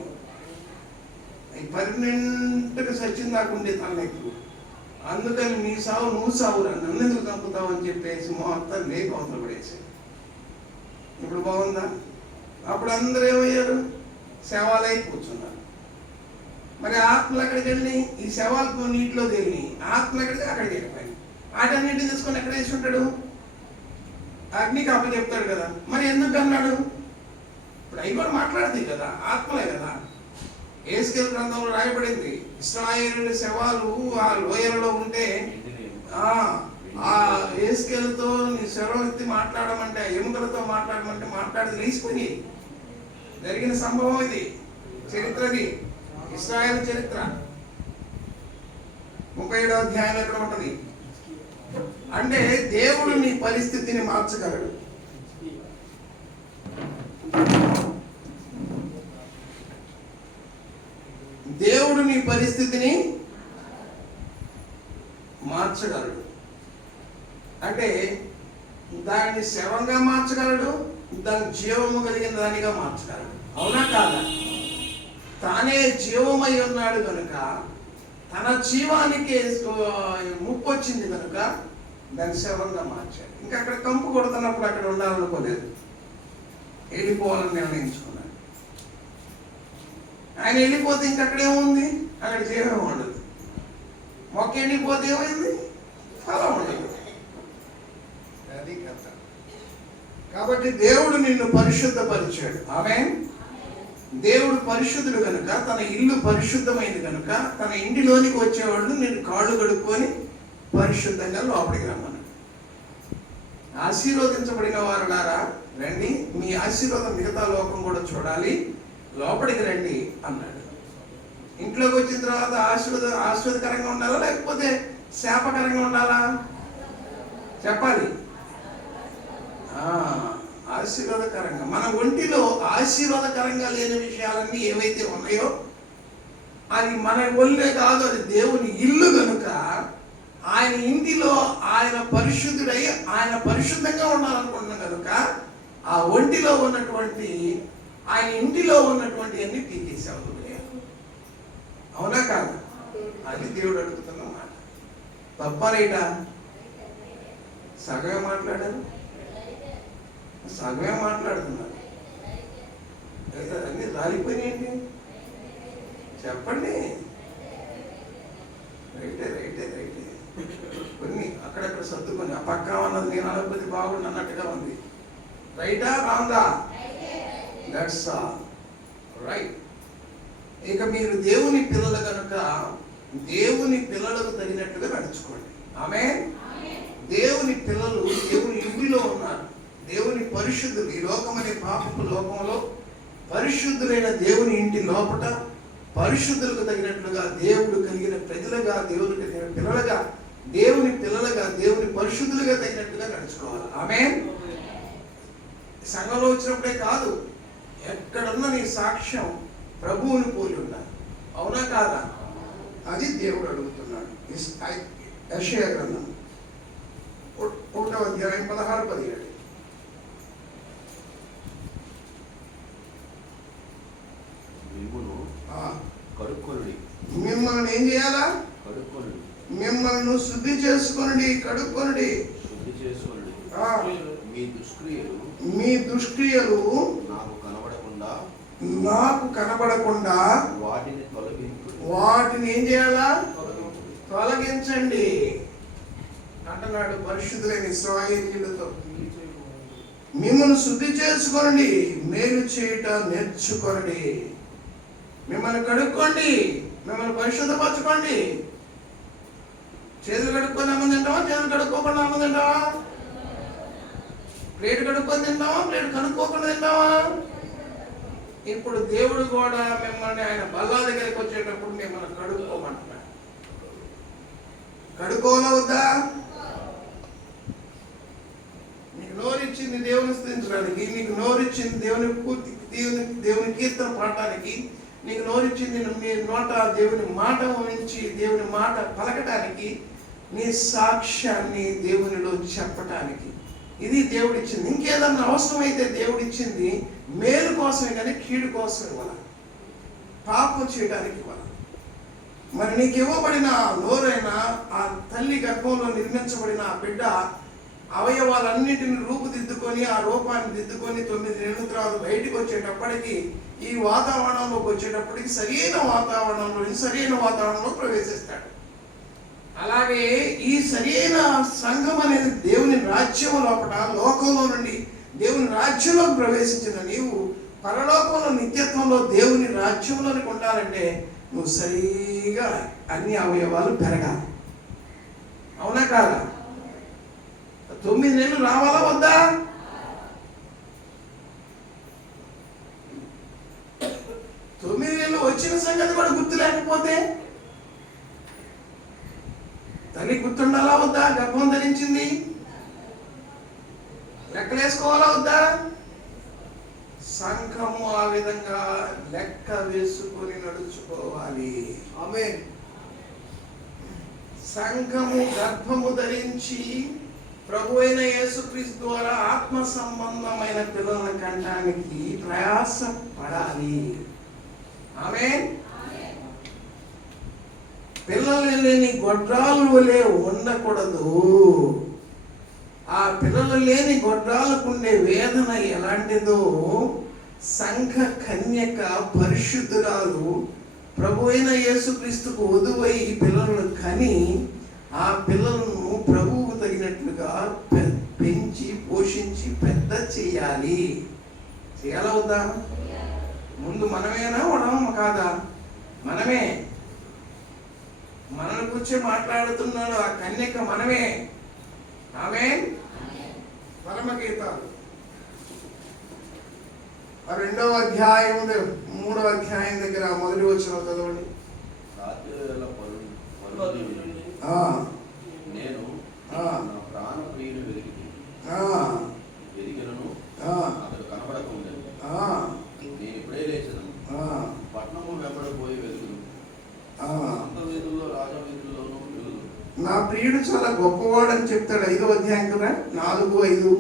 అవి పర్మనెంట్గా సచిన్ దాకా ఉండే తలనొప్పులు. అందుకని నీ సావు నువ్వు సావురా, నన్ను ఎందుకు చంపుతావు అని చెప్పేసి మొత్తం లేక అవతల పడేసి. ఇప్పుడు బాగుందా? అప్పుడు అందరూ ఏమయ్యారు? శవాలై కూర్చున్నారు. మరి ఆత్మలు ఎక్కడికి వెళ్ళి ఈ శవాలకు నీటిలో తేలి ఆత్మలు ఎక్కడికి అక్కడికి వెళ్ళిపోయి వాటన్నిటిని తీసుకొని ఎక్కడ వేసి ఉంటాడు? అగ్నికి అప్ప చెప్తాడు కదా. మరి ఎందుకు అన్నాడు? ఇప్పుడు అవి కూడా మాట్లాడుతాయి కదా, ఆత్మలే కదా. ఏస్కేల్ గ్రంథంలో రాయబడింది, ఇశ్రాయేలు శవాలు ఆ లోయలలో ఉంటే ఆ ఏస్కేలతో నీ శవం ఎత్తి మాట్లాడమంటే, ఎముకలతో మాట్లాడమంటే మాట్లాడి లేచిపోయి జరిగిన సంభవం ఇది. చరిత్రది, ఇశ్రాయేలు చరిత్ర 37వ అధ్యాయంలో ఎక్కడ ఉంటది. అంటే దేవుడు నీ పరిస్థితిని మార్చగలడు. దేవుడు నీ పరిస్థితిని మార్చగలడు. అంటే దాన్ని శవంగా మార్చగలడు, దాని జీవము కలిగిన దానిగా మార్చగలడు. అవునా కాదా? తానే జీవమై ఉన్నాడు కనుక, తన జీవానికి ముప్పు వచ్చింది కనుక దాన్ని శవంగా మార్చాడు. ఇంకా అక్కడ కంపు కొడుతున్నప్పుడు అక్కడ ఉండాలనుకోలేదు, వెళ్ళిపోవాలని నిర్ణయించుకున్నాడు. ఆయన వెళ్ళిపోతే ఇంక అక్కడేముంది? అక్కడ జీవం ఉండదు. మొక్క వెళ్ళిపోతే ఏమైంది? ఫలం ఉండదు. అది కథ. కాబట్టి దేవుడు నిన్ను పరిశుద్ధపరిచాడు. ఆమేన్. దేవుడు పరిశుద్ధుడు కనుక, తన ఇల్లు పరిశుద్ధమైంది కనుక, తన ఇంటిలోనికి వచ్చేవాళ్ళు నేను కాళ్ళు కడుక్కొని పరిశుద్ధంగా లోపలికి రమ్మన్నాడు. ఆశీర్వదించబడిన వారులారా రండి, మీ ఆశీర్వాదం మిగతా లోకం కూడా చూడాలి, లోపలికి రండి అన్నాడు. ఇంట్లోకి వచ్చిన తర్వాత ఆశీర్వాదకరంగా ఉండాలా లేకపోతే శాపకరంగా ఉండాలా? చెప్పాలి. ఆశీర్వాదకరంగా. మన ఒంటిలో ఆశీర్వాదకరంగా లేని విషయాలన్నీ ఏవైతే ఉన్నాయో అది మన ఒళ్ళే కాదు, అది దేవుని ఇల్లు కనుక ఆయన ఇంటిలో ఆయన పరిశుద్ధుడై ఆయన పరిశుద్ధంగా ఉండాలనుకుంటున్నాం కనుక ఆ ఒంటిలో ఉన్నటువంటి ఆయన ఇంటిలో ఉన్నటువంటి అన్ని పీకేసావు. అవునా కాదు? అది దేవుడు అడుగుతున్న మాట. తప్ప రైటా? సగమే మాట్లాడారు, సగమే మాట్లాడుతున్నారు. అన్ని రాలిపోయినాయండి. చెప్పండి. రైటే రైటే రైటే. కొన్ని అక్కడక్కడ సర్దుకొని ఆ పక్క అన్నది నేను అనకపోతే బాగుండు అన్నట్టుగా ఉంది. రైటా రాందా? That's all right. ఇక మీరు దేవుని పిల్లలు కనుక దేవుని పిల్లలకు తగినట్టుగా నడుచుకోండి. ఆమేన్. దేవుని పిల్లలు దేవుని ఇంటిలో ఉన్నారు, దేవుని పరిశుద్ధులు. ఈ లోకం అనే పాపపు లోకంలో పరిశుద్ధులైన దేవుని ఇంటి లోపట పరిశుద్ధులకు తగినట్లుగా దేవుడు కలిగిన ప్రజలుగా, దేవునికి తగిన పిల్లలుగా, దేవుని పిల్లలుగా, దేవుని పరిశుద్ధులుగా తగినట్టుగా నడుచుకోవాలి. ఆమేన్. సంఘంలో వచ్చినప్పుడే కాదు, ఎక్కడున్న నీ సాక్ష్యం ప్రభువుని పోలి ఉండాలి. అవునా కాదా? అది దేవుడు అడుగుతున్నాడు. యెషయా గ్రంథం 1వ అధ్యాయం 16-17. మిమ్మల్ని ఏం చేయాలా? మిమ్మల్ని శుద్ధి చేసుకొనుడి, కడుక్కొనుడి. మీ దుష్క్రియలు నాకు కనబడకుండా వాటిని ఏం చేయాలా? తొలగించండి అంటున్నాడు పరిశుద్ధులైన ఇశ్రాయేలీయులతో. మిమ్మల్ని శుద్ధి చేసుకోండి, మేలు చేయుట నేర్చుకోండి. మిమ్మల్ని కడుక్కోండి, మిమ్మల్ని పరిశుద్ధపరచుకోండి. చేతులు కడుక్కొని అన్నం తింటావా, చేతులు కడుక్కోకుండా అన్నం తింటావా? ప్లేట్ కడుక్కొని తింటావా, ప్లేట్ కడుక్కోకుండా తింటావా? ఇప్పుడు దేవుడు కూడా మిమ్మల్ని ఆయన బల్ల దగ్గరికి వచ్చేటప్పుడు మిమ్మల్ని కడుక్కోమంటున్నాడు. కడుక్కోవాలా వద్దా? నీకు నోరిచ్చింది దేవుని స్తుతించడానికి, నీకు నోరిచ్చింది దేవుని కీర్తన పాడటానికి, నీకు నోరిచ్చింది నీ నోట దేవుని మాట ఊహించి దేవుని మాట పలకటానికి, నీ సాక్ష్యాన్ని దేవునిలో చెప్పటానికి. ఇది దేవుడిచ్చింది. ఇంకేదన్నా అవసరమైతే దేవుడిచ్చింది మేలు కోసమే కానీ కీడు కోసం ఇవ్వాలి, పాపం చేయడానికి ఇవ్వాలి. మరి నీకు ఇవ్వబడిన నోరైనా ఆ తల్లి గర్భంలో నిర్మించబడిన ఆ బిడ్డ అవయవాలన్నిటిని రూపుదిద్దుకొని ఆ రూపాన్ని దిద్దుకొని 9 నెలల తర్వాత బయటికి వచ్చేటప్పటికి ఈ వాతావరణంలోకి వచ్చేటప్పటికి సరైన వాతావరణంలో ప్రవేశిస్తాడు. అలాగే ఈ సరైన సంఘం అనేది దేవుని రాజ్యం లోపల, లోకంలో నుండి దేవుని రాజ్యంలోకి ప్రవేశించిన నీవు పరలోకంలో నిత్యత్వంలో దేవుని రాజ్యంలోనికి ఉండాలంటే నువ్వు సరిగా అన్ని అవయవాలు పెరగాలి. అవునా కాదా? 9 నెలలు రావాలా వద్దా? 9 నెలలు వచ్చిన సంగతి కూడా గుర్తు లేకపోతే తల్లి గుర్తుండాలా వద్దా? గర్భం ధరించింది లెక్కలేసుకోవాలా వద్దా? సంఘము ఆ విధంగా లెక్క వేసుకొని నడుచుకోవాలి. ఆమేన్. సంఘము గర్భము ధరించి ప్రభు అయిన యేసుక్రీస్తు ద్వారా ఆత్మ సంబంధమైన పిల్లలను కనడానికి ప్రయాస పడాలి. ఆమేన్. పిల్లలు లేని గొడ్రాలు వలె ఉండకూడదు. ఆ పిల్లలు లేని గొడ్రాలకుండే వేదన ఎలాంటిదో సంఘ కన్యక పరిశుద్ధురాలు ప్రభు అయిన యేసుక్రీస్తుకు వధువై పిల్లలను కని ఆ పిల్లలను ప్రభువుకు తగినట్లుగా పెంచి పోషించి పెద్ద చేయాలి. చేయాలా వద్దా? ముందు మనమేనా వడమ కాదా? మనమే. మనల్ని గురించి మాట్లాడుతున్నాడు ఆ కన్యక మనమే. ఆమేన్. పరమగీతాలు 2వ అధ్యాయం 3వ అధ్యాయం దగ్గర మొదటి వచనం చదవండి. నేను నా ప్రాణ ప్రియుని వెలిగినను అతడు కనబడక ఉండేది. నేను ఇప్పుడే లేచదను, పట్టణము వెంబడపోయి వెలుగును, అంత వీధుల్లో రాజవీధుల్లోనూ వెలుగు. నా ప్రియుడు చాలా గొప్పవాడు అని చెప్తాడు. 5వ అధ్యాయం కదా, 4, 5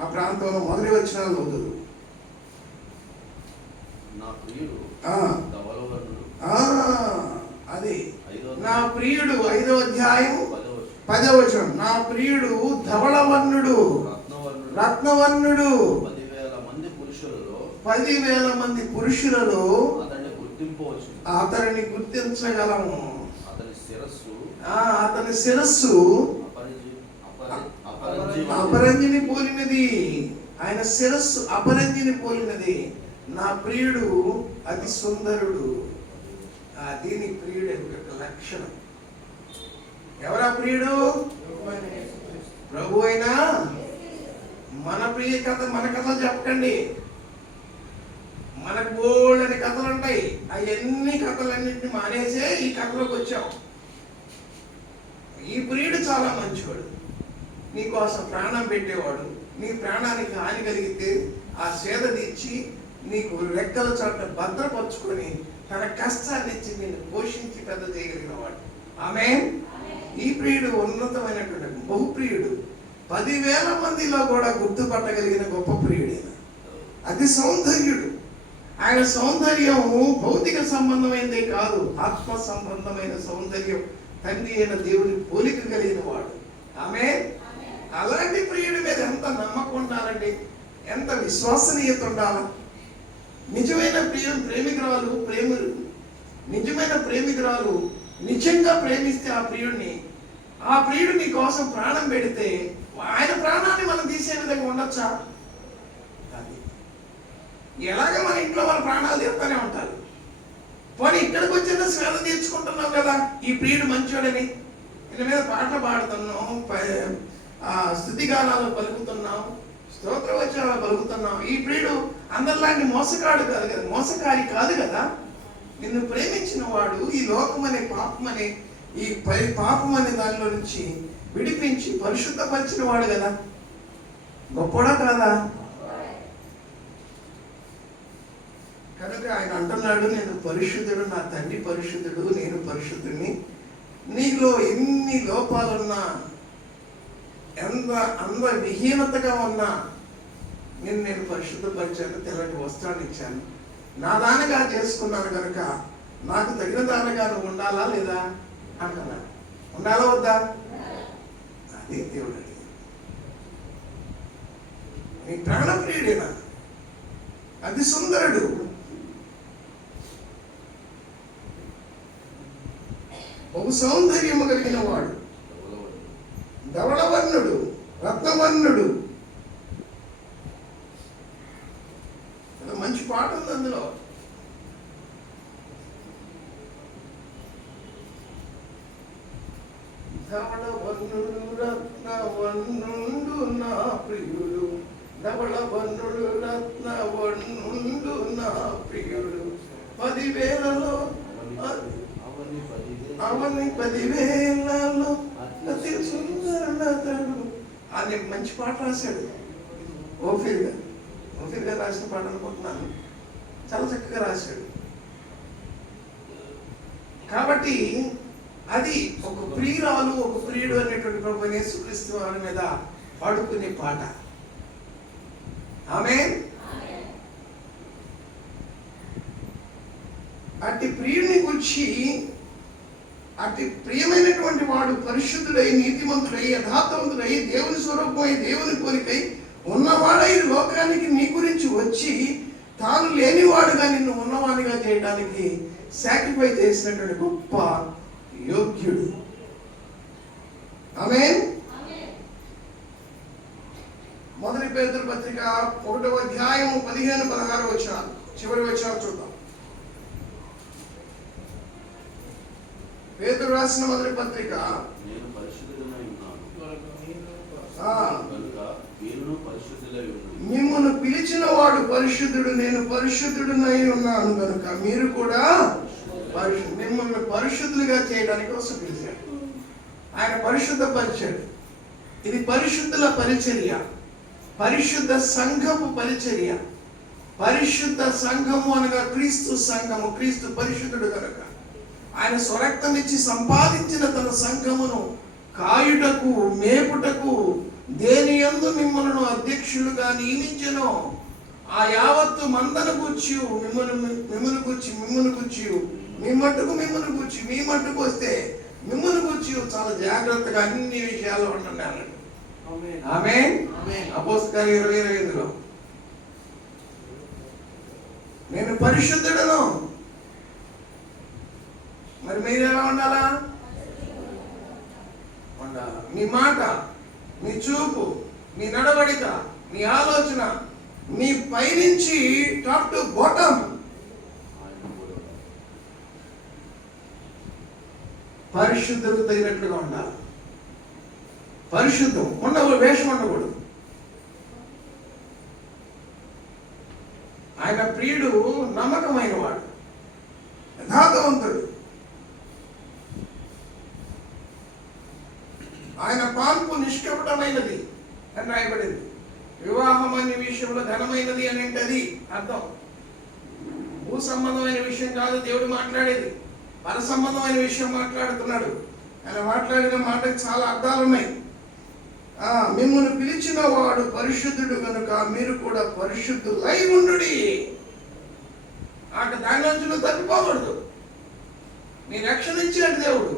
ఆ ప్రాంతంలో మొదటి వచనాలు చదువు. నా ప్రియుడు ధవళవర్ణుడు. అది నా ప్రియుడు 5వ అధ్యాయం 10వ వచనం. నా ప్రియుడు ధవళవర్ణుడు, రత్నవర్ణుడు. 10,000 మంది పురుషులలో అతనిని గుర్తించగలము. అతని శిరస్సు అపరంజిని పోలినది. ఆయన శిరస్సు అపరంజిని పోలినది. నా ప్రియుడు అతి సుందరుడు. అది నీ ప్రియుడు యొక్క లక్షణం. ఎవరా ప్రియుడు? ప్రభు అయినా. మన ప్రియ కథ మన కథలు చెప్పకండి. మనకు బోల్డని కథలు ఉంటాయి. అవన్నీ కథలన్నింటినీ మానేసే ఈ కథలోకి వచ్చాం. ఈ ప్రియుడు చాలా మంచివాడు, నీకోసం ప్రాణం పెట్టేవాడు. నీ ప్రాణానికి హాని కలిగితే ఆ సేద తీర్చి నీకు రెక్కల చోట భద్రపరుచుకొని తన కష్టాన్ని ఇచ్చి నేను పోషించి పెద్ద చేయగలిగిన వాడు. ఆమేన్. ఈ ప్రియుడు ఉన్నతమైనటువంటి బహుప్రియుడు. 10,000 మందిలో కూడా గుర్తుపట్టగలిగిన గొప్ప ప్రియుడు. అతి సౌందర్యుడు. ఆయన సౌందర్యం భౌతిక సంబంధమైనదే కాదు, ఆత్మ సంబంధమైన సౌందర్యం. తండ్రి అయిన దేవుని పోలిక కలిగిన వాడు. ఆమేన్. అలాంటి ప్రియుడి మీద ఎంత నమ్మకం ఉండాలండి, ఎంత విశ్వసనీయత ఉండాలి. నిజమైన ప్రేమికురాలు నిజంగా ప్రేమిస్తే ఆ ప్రియుడు నీ కోసం ప్రాణం పెడితే ఆయన ప్రాణాన్ని మనం తీసే విధంగా ఉండొచ్చా? అది ఎలాగ మన ఇంట్లో వాళ్ళ ప్రాణాలు తీరుతూనే ఉంటారు. పోనీ ఇక్కడికి వచ్చిన శ్రద్ధ తీర్చుకుంటున్నాం కదా, ఈ ప్రియుడు మంచోడని దీని మీద పాటలు పాడుతున్నాం, స్తుతిగానాలు పలుకుతున్నాం, స్తోత్రవచనాలు పలుకుతున్నాం. ఈ ప్రియుడు అందరిలాంటి మోసగాడు కాదు కదా, మోసకారి కాదు కదా. నిన్ను ప్రేమించిన వాడు ఈ లోకమనే పాపమనే ఈ పాపం అనే దానిలో నుంచి విడిపించి పరిశుద్ధపరిచిన వాడు కదా, గొప్పడా కాదా? కనుక ఆయన అంటున్నాడు, నేను పరిశుద్ధుడు, నా తండ్రి పరిశుద్ధుడు, నేను పరిశుద్ధుడిని. నీలో ఎన్ని లోపాలున్నా, ఎంత విహీనతగా ఉన్నా నేను పరిశుద్ధపరిచాను, తెల్లటి వస్త్రాన్ని ఇచ్చాను, నా దానగా చేసుకున్నాను కనుక నాకు తగిన దానగా నువ్వు ఉండాలా లేదా అంటున్నాడు. ఉండాలా వద్దా? అదే దేవుడు నీ ప్రాణప్రియుడేనా, అతి సుందరుడు, బహు సౌందర్యము కలిగిన వాడు, ధవళవర్ణుడు, రత్నవర్ణుడు. మంచి పాట ఉంది అందులో. ధవళవర్ణుడు రత్నవర్ణుడు నా ప్రియుడు, ధవళవర్ణుడు రత్నవర్ణుడు నా ప్రియుడు, 10,000లో అవని 10,000లో అతి సుందరుడు అని మంచి పాట రాశాడు. ఓఫీర్ గారు రాసిన పాట అనుకుంటున్నాను, చాలా చక్కగా రాశాడు. కాబట్టి అది ఒక ప్రియురాలు, ఒక ప్రియుడు అనేటువంటి ప్రభువైన యేసుక్రీస్తు వారి మీద పాడుకునే పాట. ఆమేన్. అట్టి ప్రియుడిని గురించి, అట్టి ప్రియమైనటువంటి వాడు పరిశుద్ధుడై, నీతిమంతుడై, యథార్థవంతుడై, దేవుని స్వరూపమై, దేవుని పోలికై ఉన్నవాడై లోకానికి నీ గురించి వచ్చి తాను లేనివాడుగా నిన్ను ఉన్నవాడిగా చేయడానికి సాక్రిఫై చేసినటువంటి గొప్ప యోగ్యుడు. ఆమేన్. మొదటి పేతురు పత్రిక 1వ అధ్యాయం 15-16 వచనాలు, చివరి వచనాలు చూద్దాం. పేతురు రాసిన మొదటి పత్రిక, నేను పరిశుద్ధుడనై ఉన్నాను కనుక మీరును పరిశుద్ధులై ఉండుడి. మిమ్మును పిలిచిన వాడు పరిశుద్ధుడు, నేను పరిశుద్ధుడునై ఉన్నాను కనుక మీరు కూడా మిమ్మల్ని పరిశుద్ధులుగా చేయడానికి కోసం పిలిచాడు. ఆయన పరిశుద్ధపరిచాడు. ఇది పరిశుద్ధుల పరిచర్య, పరిశుద్ధ సంఘము పరిచర్య. పరిశుద్ధ సంఘము అనగా క్రీస్తు సంఘము. క్రీస్తు పరిశుద్ధుడు కనుక ఆయన స్వరక్తం ఇచ్చి సంపాదించిన తన సంఘమును కాయుటకు, మేపుటకు, దేని యందు మిమ్మల్ని అధ్యక్షులుగా నియమించెనో ఆ యావత్తు మందను గూర్చి, మిమ్మల్ని గూర్చి, మీ మట్టుకు మిమ్మల్ని గూర్చి, మీ మట్టుకు వస్తే మిమ్మల్ని గూర్చి చాలా జాగ్రత్తగా అన్ని విషయాలు ఉంటున్నారు. ఆమేన్. అపోస్తలుల 20:25లో నేను పరిశుద్ధుడను. మరి మీరు ఎలా ఉండాలా? ఉండాలా. మీ మాట, మీ చూపు, మీ నడవడిక, మీ ఆలోచన, మీ పైనుంచి టాప్ టు బాటమ్ పరిశుద్ధులకు తగినట్లుగా ఉండాలి. పరిశుద్ధం ఉండకూడదు, వేషం ఉండకూడదు. ఆయన ప్రియుడు నమ్మకమైన వాడు, యథార్థవంతుడు. ఆయన పాల్పు నిష్కపటమైనది అని రాయబడింది. వివాహం అనే విషయంలో ఘనమైనది అని అంటే అది అర్థం. భూ సంబంధమైన విషయం కాదు దేవుడు మాట్లాడేది, పర సంబంధమైన విషయం మాట్లాడుతున్నాడు. ఆయన మాట్లాడిన మాటకి చాలా అర్థాలు ఉన్నాయి. మిమ్మల్ని పిలిచిన వాడు పరిశుద్ధుడు కనుక మీరు కూడా పరిశుద్ధులై ఉండుడి. దాని నుంచి నువ్వు తప్పిపోకూడదు. నీ రక్షణ ఇచ్చినట్టు దేవుడు.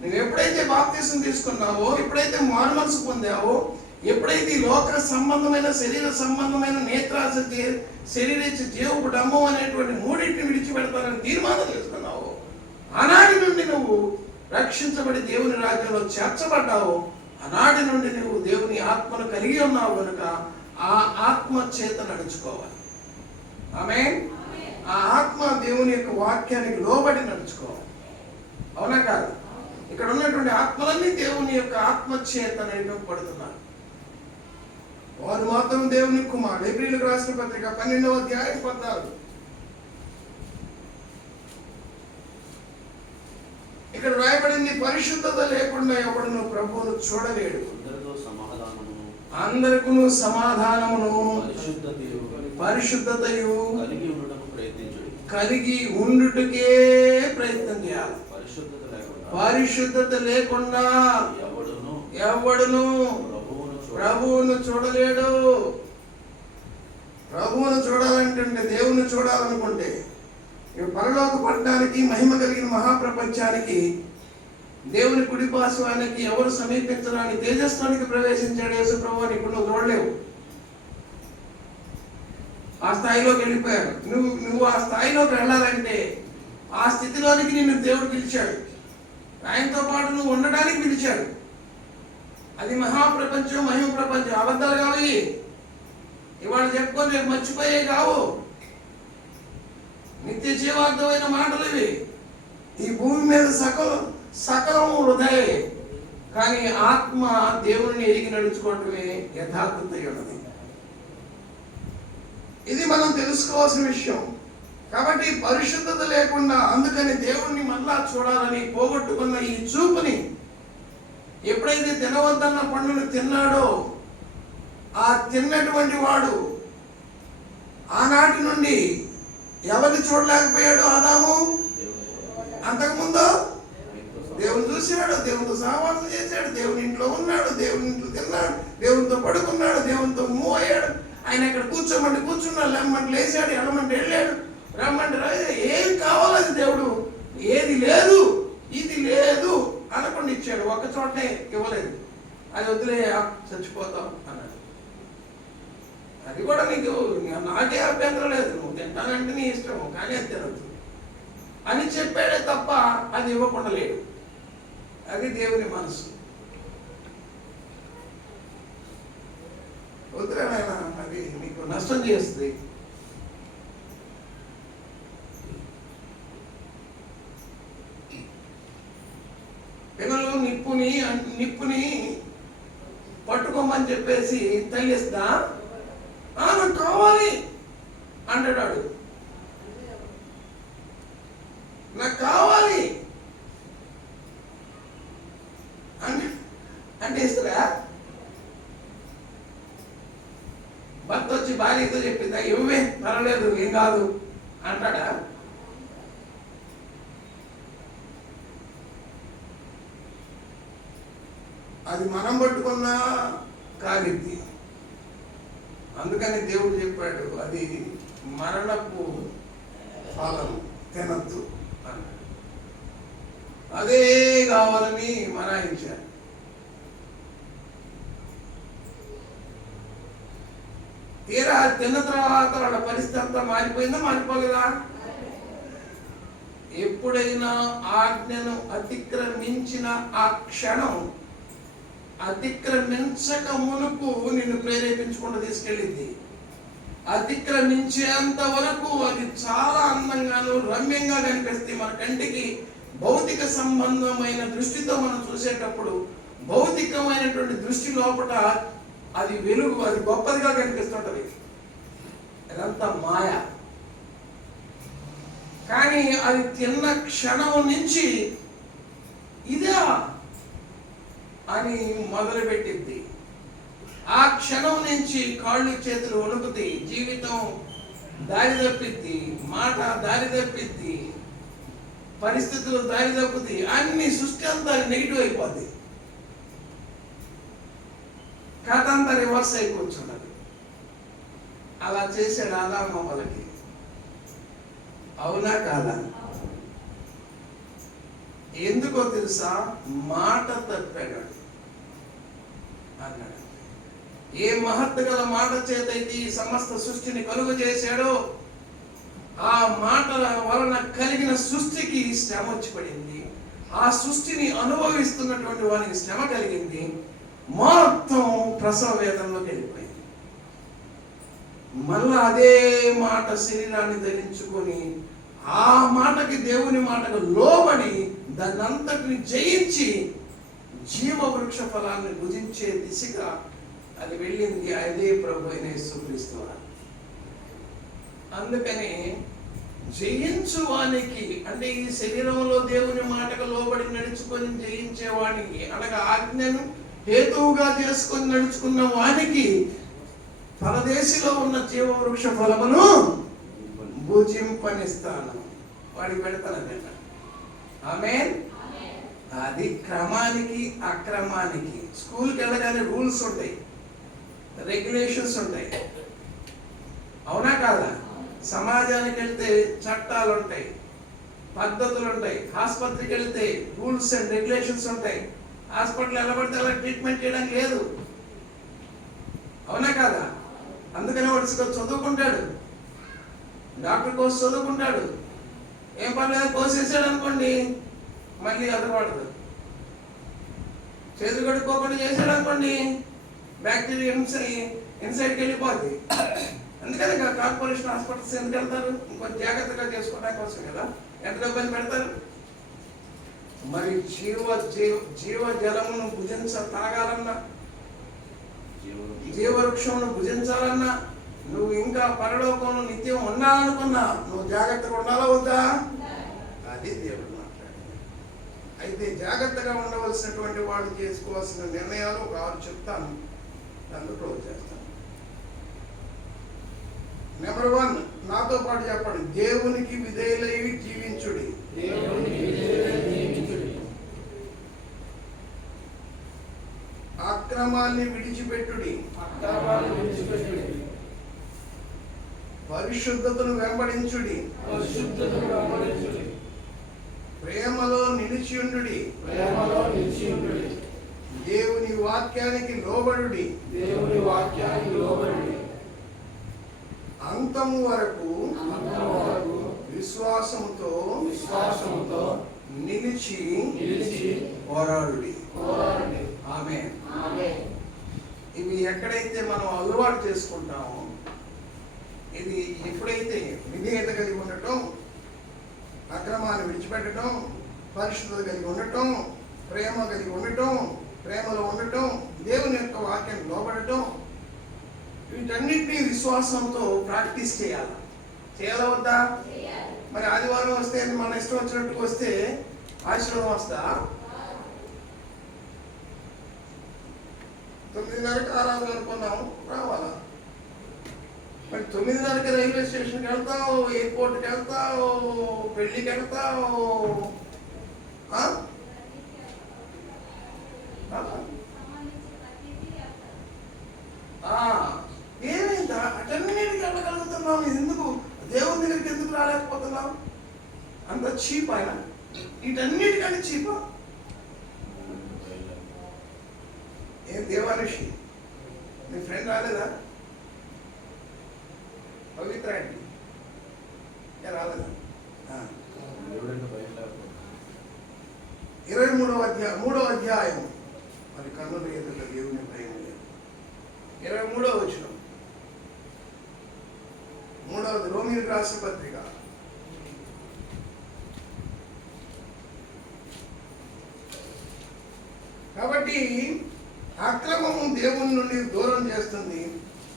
నువ్వు ఎప్పుడైతే బాప్తిసం తీసుకున్నావో, ఎప్పుడైతే మారుమనసు పొందావో, ఎప్పుడైతే ఈ లోక సంబంధమైన, శరీర సంబంధమైన నేత్రాస, శరీరేచ్ఛ, జీవపు డమ్మం అనేటువంటి మూడింటిని విడిచిపెడతానని తీర్మానం చేసుకున్నావో, ఆనాటి నుండి నువ్వు రక్షించబడి దేవుని రాజ్యంలో చేర్చబడ్డావు. ఆనాటి నుండి నువ్వు దేవుని ఆత్మను కలిగి ఉన్నావు కనుక ఆ ఆత్మ చేత నడుచుకోవాలి. ఆమేన్. ఆ ఆత్మ దేవుని యొక్క వాక్యానికి లోబడి నడుచుకోవాలి. అవునా కాదు? ఇక్కడ ఉన్నటువంటి ఆత్మలన్నీ దేవుని యొక్క ఆత్మ చేత నడిపబడుతున్నారు. వారు మాత్రం దేవుని కుమారుడు. హెబ్రీయులకు రాసిన పత్రిక 12వ అధ్యాయం 14. ఇక్కడ రాయబడింది, పరిశుద్ధత లేకుండా ఎవడును ప్రభువును చూడలేడు. అందరికీ సమాధానమును పరిశుద్ధతయు కలిగి ఉండుటకే ప్రయత్నం చేయాలి. పరిశుద్ధత లేకుండా ఎవడును ప్రభువును చూడలేడు. ప్రభువును చూడాలంటే, దేవుని చూడాలనుకుంటే, పరలోక పట్టణానికి, మహిమ కలిగిన మహాప్రపంచానికి, దేవుని కుడిపార్శ్వానికి ఎవరు సమీపించడానికి, తేజస్వానికి ప్రవేశించాడు యేసు ప్రభు అని ఇప్పుడు నువ్వు చూడలేవు. ఆ స్థాయిలోకి వెళ్ళిపోయారు. నువ్వు ఆ స్థాయిలోకి వెళ్ళాలంటే, ఆ స్థితిలోనికి నిన్ను దేవుడు పిలిచాడు. ఆయనతో పాటు నువ్వు ఉండడానికి పిలిచాడు. అది మహాప్రపంచం, మహిమ ప్రపంచం. అబద్ధాలు కావు ఇవాళ చెప్పుకొని రేపు మర్చిపోయే కావు. నిత్య జీవార్థమైన మాటలు ఇవి. ఈ భూమి మీద సకలం హృదయ, కానీ ఆత్మ దేవుని ఎరిగి నడుచుకోవటమే యథార్థత ఉన్నది. ఇది మనం తెలుసుకోవాల్సిన విషయం. కాబట్టి పరిశుద్ధత లేకుండా, అందుకని దేవుణ్ణి మళ్ళా చూడాలని పోగొట్టుకున్న ఈ చూపుని ఎప్పుడైతే తినవద్దన్న పండును తిన్నాడో, ఆ తిన్నటువంటి వాడు ఆనాటి నుండి ఎవరిని చూడలేకపోయాడు? ఆదాము. అంతకుముందు దేవుని చూశాడు, దేవునితో సహవాసం చేశాడు, దేవుని ఇంట్లో ఉన్నాడు, దేవుని ఇంట్లో తిన్నాడు, దేవునితో పడుకున్నాడు, దేవునితో మూవ్ అయ్యాడు. ఆయన ఇక్కడ కూర్చోమంటే కూర్చున్నాడు, లేమంటే లేచాడు, వెళ్ళమంటే వెళ్ళాడు, రమ్మంటే ఏం కావాలో అది దేవుడు, ఏది లేదు ఇది లేదు అనకుండా ఇచ్చాడు. ఒక్క చోటనే ఇవ్వలేదు. అది వదిలే, చచ్చిపోతాం అన్నాడు. అది కూడా నీకు, నాకే అభ్యంతరం లేదు, నువ్వు తింటానంటే నీ ఇష్టం, కానీ అది తినద్దు అని చెప్పాడే తప్ప అది ఇవ్వకుండా లేడు. అది దేవుని మనసు. వదిలేనైనా అది నీకు నష్టం చేస్తుంది. పిల్లలు నిప్పుని పట్టుకోమని చెప్పేసి తగిలిస్తా, నాకు కావాలి అంటాడు. నాకు కావాలి అంటే ఇస్తారా? భర్త వచ్చి భార్యతో చెప్పిందా, ఇవ్వే పర్వాలేదు ఏం కాదు అంటాడా? అది మనం పట్టుకున్నా కాగిద్ది. అందుకని దేవుడు చెప్పాడు, అది మరణపు ఫలం, తినద్దు అన్నాడు. అదే కావాలని మనాయించాడు. తీరా తిన్న తర్వాత వాళ్ళ పరిస్థితి అంతా మారిపోయిందా? మారిపోలేదా? ఎప్పుడైనా ఆజ్ఞను అతిక్రమించిన ఆ క్షణం, అతిక్రమించక మునుపు నిన్ను ప్రేరేపించకుండా తీసుకెళ్ళింది. అతిక్రమించేంత వరకు అది చాలా అందంగాను రమ్యంగా కనిపిస్తుంది మన కంటికి. భౌతిక సంబంధమైన దృష్టితో మనం చూసేటప్పుడు, భౌతికమైనటువంటి దృష్టి లోపల అది వెలుగు, అది గొప్పదిగా కనిపిస్తుంటది. అదంతా మాయ. కానీ అది తిన్న క్షణం నుంచి ఇదే అని మొదలుపెట్టింది. ఆ క్షణం నుంచి కాళ్ళు చేతులు వణుకుతాయి, జీవితం దారి తప్పిద్ది, మాట దారి తప్పిద్ది, పరిస్థితులు దారి తప్పుతాయి, అన్ని సృష్టి అంతా నెగిటివ్ అయిపోద్ది. కథ అంతా రివర్స్ అయిపోతున్నది. అలా చేశాడు ఆదాము వాళ్ళకి. అవునా కాదా? ఎందుకో తెలుసా? మాట తప్పాడు అన్నాడు. ఏ మహత్తు గల మాట చేత అయితే ఈ సమస్త సృష్టిని కలుగు చేశాడో, ఆ మాటల వలన కలిగిన సృష్టికి శ్రమ వచ్చి పడింది. ఆ సృష్టిని అనుభవిస్తున్నటువంటి వారికి శ్రమ కలిగింది. మొత్తం ప్రసవ వేదనలోకి వెళ్ళిపోయింది. మళ్ళా అదే మాట శరీరాన్ని ధరించుకొని ఆ మాటకి, దేవుని మాటకు లోబడి దాన్ని అంతటిని జయించి జీవవృక్ష ఫలాన్ని భుజించే దిశగా అది వెళ్ళింది. అదే ప్రభు అయిన యేసుక్రీస్తు వారు. అందుకని జయించువానికి, అంటే ఈ శరీరంలో దేవుని మాటకు లోబడి నడుచుకొని జయించేవానికి, అనగా ఆజ్ఞను హేతువుగా చేసుకొని నడుచుకున్న వానికి పరదేశిలో ఉన్న జీవవృక్ష ఫలమును భుజింపనిస్తాను. వాడికి పెడతాను. ఆమేన్. అది క్రమానికి అక్రమానికి. స్కూల్కి వెళ్ళగానే రూల్స్ ఉంటాయి, రెగ్యులేషన్స్ ఉంటాయి, అవునా కాదా? సమాజానికి వెళ్తే చట్టాలు ఉంటాయి, పద్ధతులు ఉంటాయి. ఆసుపత్రికి వెళ్తే రూల్స్ అండ్ రెగ్యులేషన్స్ ఉంటాయి. హాస్పిటల్ ఎలా పడితే అలా ట్రీట్మెంట్ చేయడానికి లేదు, అవునా కాదా? అందుకని వాడు చదువుకుంటాడు, డాక్టర్ కోర్స్ చదువుకుంటాడు. ఏం పర్లేదు కోర్స్ వేసాడు అనుకోండి, మళ్ళీ అదపడదు. చేతులు కడుక్కోకుండా చేసాడు అనుకోండి, బ్యాక్టీరియా ఇన్సైడ్కి వెళ్ళిపోద్ది. అందుకని కార్పొరేషన్ హాస్పిటల్స్ ఎందుకు వెళ్తారు? ఇంకొంచెం జాగ్రత్తగా చేసుకోవడానికి కోసం కదా. ఎంత డబ్బులు పెడతారు? మరి జీవ జలమును తాగాలన్నా, జీవవృక్షమును భుజించాలన్నా, నువ్వు ఇంకా పరలోకంలో నిత్యం ఉండాలనుకున్నా నువ్వు జాగ్రత్తగా ఉండాలా వద్దా? అది దేవుడు మాట్లాడింది. అయితే జాగ్రత్తగా ఉండవలసినటువంటి వాళ్ళు చేసుకోవాల్సిన నిర్ణయాలు ఒక 6 చెప్తాను, దాన్ని క్లోజ్ చేస్తాను. నెంబర్ 1, నాతో పాటు చెప్పండి. దేవునికి విధేయులై జీవించుడి. అక్రమాన్ని విడిచిపెట్టుడి. పరిశుద్ధతను వెంబడించుడి. ప్రేమలో నిలిచియుండుడి. దేవుని వాక్యానికి లోబడుడి. అంతము వరకు విశ్వాసముతో నిలిచి పోరాడుడి. ఆమేన్. ఇవి ఎక్కడైతే మనం అలవాటు చేసుకుంటామో, ఇది ఎప్పుడైతే విధేయత కలిగి ఉండటం, అక్రమాన్ని విడిచిపెట్టడం, పరిశుద్ధత కలిగి ఉండటం, ప్రేమ కలిగి ఉండటం, ప్రేమలో ఉండటం, దేవుని యొక్క వాక్యాన్ని లోబడటం, వీటన్నిటినీ విశ్వాసంతో ప్రాక్టీస్ చేయాలి. చేయాలా వద్దా? మరి ఆదివారం వస్తే మన ఇష్టం వచ్చినట్టు వస్తే ఆశీర్వాదం వస్తా? 9:30కి ఆరాధన అనుకున్నాం, రావాలా? మరి 9:30కి రైల్వే స్టేషన్కి వెళ్తావు, ఎయిర్పోర్ట్కి వెళ్తావు, పెళ్ళికి వెళ్తావు, ఏమైందా? అటన్నిటికి వెళ్ళగలుగుతున్నావు, ఎందుకు దేవుని దగ్గరికి ఎందుకు రాలేకపోతున్నావు? అంత చీప్ ఆయన, వీటన్నిటికంటే చీపా? ఏం దేవానుషి, నీ ఫ్రెండ్ రాలేదా? పవిత్ర అండి రాలేదా? 23వ అధ్యాయం. మరి కన్నులు ఎదుట దేవుని భయం లేదు. 23వ వచనం, 3వది రోమీయులకు రాసిన పత్రిక. కాబట్టి అక్రమము దేవుని నుండి దూరం చేస్తుంది,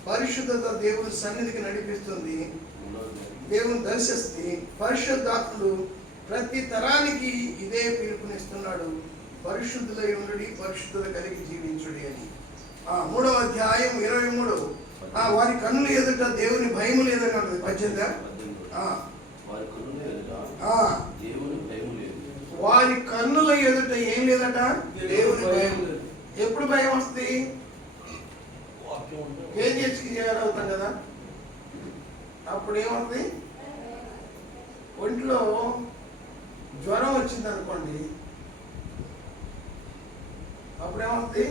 పరిశుద్ధత దేవుని సన్నిధికి నడిపిస్తుంది, దేవుని దర్శిస్తుంది. పరిశుద్ధాత్ముడు ప్రతి తరానికి ఇదే పిలుపునిస్తున్నాడు, పరిశుద్ధులై ఉండుడి, పరిశుద్ధత కలిగి జీవించుడి అని. 3వ అధ్యాయం 23. వారి కన్నుల ఎదుట దేవుని భయము లేదని ఉంటుంది. 18. వారి కన్నుల ఎదుట ఏం లేదట? దేవుని భయం. ఎప్పుడు భయం వస్తుంది? కేజీహెచ్కి చేరవుతాం కదా, అప్పుడు ఏమవుతుంది? ఒంట్లో జ్వరం వచ్చింది అనుకోండి, అప్పుడేమవుతుంది?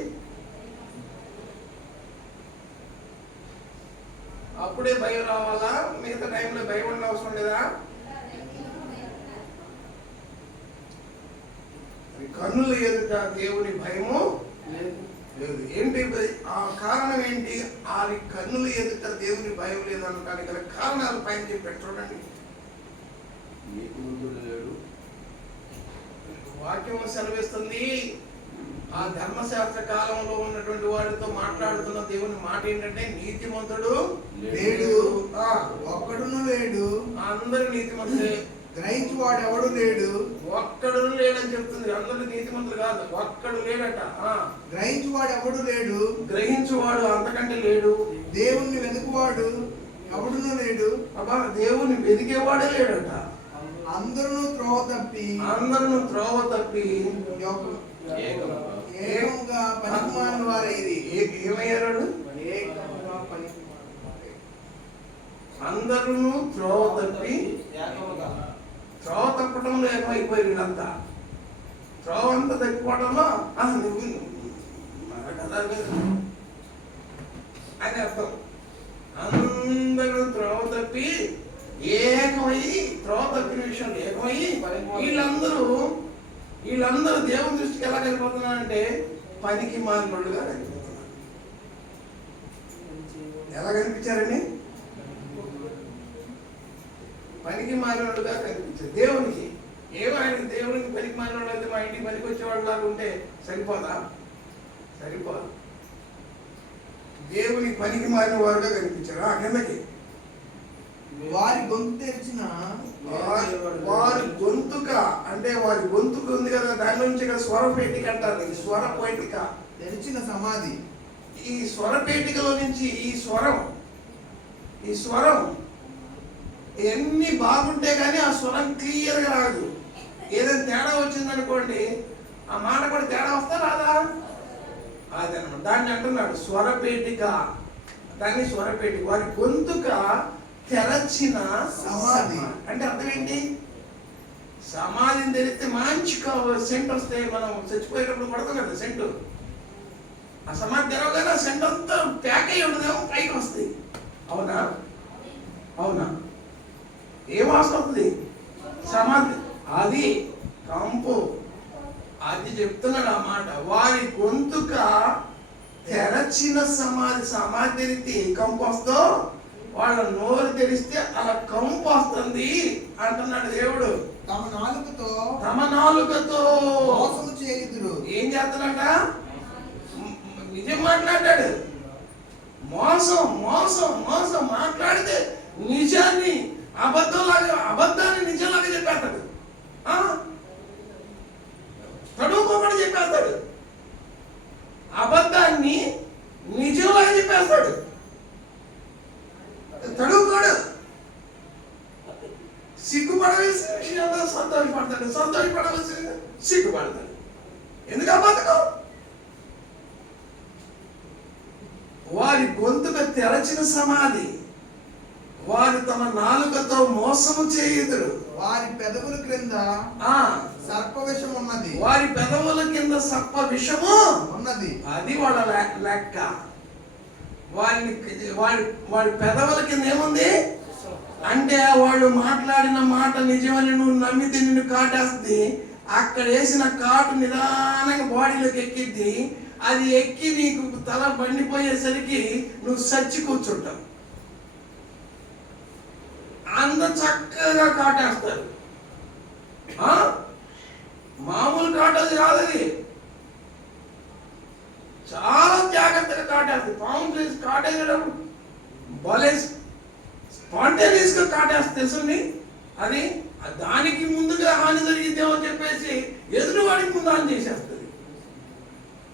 అప్పుడే భయం రావాలా? మిగతా టైంలో భయం ఉండే అవసరం లేదా? కన్నుల ఎదుట దేవుని భయము లేదు. ఏంటి ఆ కారణం ఏంటి? వారి కన్నులు ఎదుట దేవుని భయం లేదనడానికి గల కారణాలు పైన చెప్పాడు చూడండి. నీతిమంతుడు లేడు. వాక్యం సెలవిస్తుంది, ఆ ధర్మశాస్త్ర కాలంలో ఉన్నటువంటి వాడితో మాట్లాడుతున్న దేవుని మాట ఏంటంటే నీతిమంతుడు లేడు, ఆ, ఒక్కడును లేడు, అందరూ నీతిమంతులే, గ్రహించువాడు ఎవడు లేడు, ఒక్కడు లేడని చెప్తుంది. అందరూ నీతిమంతులు కాదు, ఒక్కడు లేడట. గ్రహించువాడు ఎవడు లేడు, గ్రహించువాడు అంతకంటే లేడు, దేవుణ్ణి వెతుకువాడు ఎవడును లేడు, అబ్బా దేవుని వెదికేవాడే లేడట. అందరూ త్రోవ తప్పి అందరూ త్రోవ తప్పి ఏకముగా పనికిమాలిన వారైరి. ఏమయ్యారు? ఏకముగా పనికిమాలిన వారైరి. అందరూ త్రోవ తప్పి, త్రోవ తప్పడంలో ఏకమైపోయారు వీళ్ళంతా. త్రోవ అంతా తప్పిపోవడంలో నువ్వు అని అర్థం. అందరూ త్రోవ తప్పి ఏకమై, త్రోవ తప్పిన విషయంలో ఏకమై వీళ్ళందరూ దేవుని దృష్టికి ఎలా కనిపోతున్నారంటే పనికి మాలినోళ్ళుగా కనిపిస్తున్నారు. ఎలా కనిపించారండి? పనికి మాలినోళ్ళుగా కనిపించారు దేవునికి. ఆయన దేవునికి పనికి మాలినోళ్ళు అయితే మా ఇంటికి పనికి వచ్చేవాళ్ళు లాగా ఉంటే సరిపోదా? సరిపోదు. దేవునికి పనికి మాలిన వారుగా కనిపించారు. కిందకి వారి గొంతు తెరిచిన వారి గొంతుక అంటే వారి గొంతుకు ఉంది కదా, దాని నుంచి స్వరపేటిక అంటారు. ఈ స్వరపేటిక తెరిచిన సమాధి. ఈ స్వరపేటికలో నుంచి ఈ స్వరం ఎన్ని బాగుంటే కానీ ఆ స్వరం క్లియర్గా రాదు. ఏదైనా తేడా వచ్చిందనుకోండి, ఆ మాట కూడా తేడా వస్తా రాదా? అదనమాట. దాన్ని అంటున్నాడు స్వరపేటిక. దాన్ని స్వరపేటిక. వారి గొంతుక తెరచిన సమాధి అంటే అర్థం ఏంటి? సమాధిని తెరిస్తే మంచి సెంట్ వస్తాయి. మనం చచ్చిపోయేటప్పుడు పడతాం కదా సెంటు. ఆ సమాధి తెరవగానే ఆ సెంట్ అంతా ప్యాక్ అయ్యి ఉండదేమో, పైకి వస్తాయి. అవునా? అవునా? ఏం వాసన వస్తుంది? సమాధి. అది కంపు. అది చెప్తున్నాడు ఆ మాట. వారి గొంతుక తెరచిన సమాధి. సమాధి తెరిస్తే ఏ కంపు వస్తో, వాళ్ళ నోరు తెరిస్తే అలా కంపు వస్తుంది అంటున్నాడు దేవుడు. తమ నాలుకతో మోసము చేయుదురు. ఏం చేస్తాడంట? నిజం మాట్లాడాడు. మోసం మోసం మోసం మాట్లాడితే నిజాన్ని అబద్ధాన్ని నిజంలాగా చెప్పేస్తాడు. తడుకోకుండా చెప్పేస్తాడు. అబద్ధాన్ని నిజంలాగా చెప్పేస్తాడు. తడుకోడు. సిగ్గుపడవలసిన విషయంలో సంతోషపడతాడు, సంతోషపడవలసిన సిగ్గుపడతాడు. ఎందుకు అబద్ధం? వారి గొంతుక తెరచిన సమాధి. వారు తమ నాలుకతో మోసము చేయుదురు. వారి పెదవుల క్రింద సర్ప విషం ఉన్నది. వారి పెదవుల కింద సర్ప విషము ఉన్నది. అది వాళ్ళ లెక్క. వారి పెదవుల కింద ఏముంది అంటే, వాళ్ళు మాట్లాడిన మాట నిజమని నువ్వు నమ్మితే నిన్ను కాటేస్తుంది. అక్కడ వేసిన కాటు నిదానంగా బాడీలోకి ఎక్కిద్ది. అది ఎక్కి నీకు తల బండిపోయేసరికి నువ్వు సచ్చి కూర్చుంటావు. అంత చక్కగా కాటేస్తారు. మామూలు కాటది కాదది. చాలా జాగ్రత్తగా కాటేస్తుంది. పాము చేసి కాటేసేటప్పుడు భలే స్పాంటేనియస్ గా కాటేస్తుంది. తెలుసుంది అది. దానికి ముందుగా హాని జరిగిద్దేమో చెప్పేసి ఎదురువాడికి ముందు హాని చేసేస్తుంది.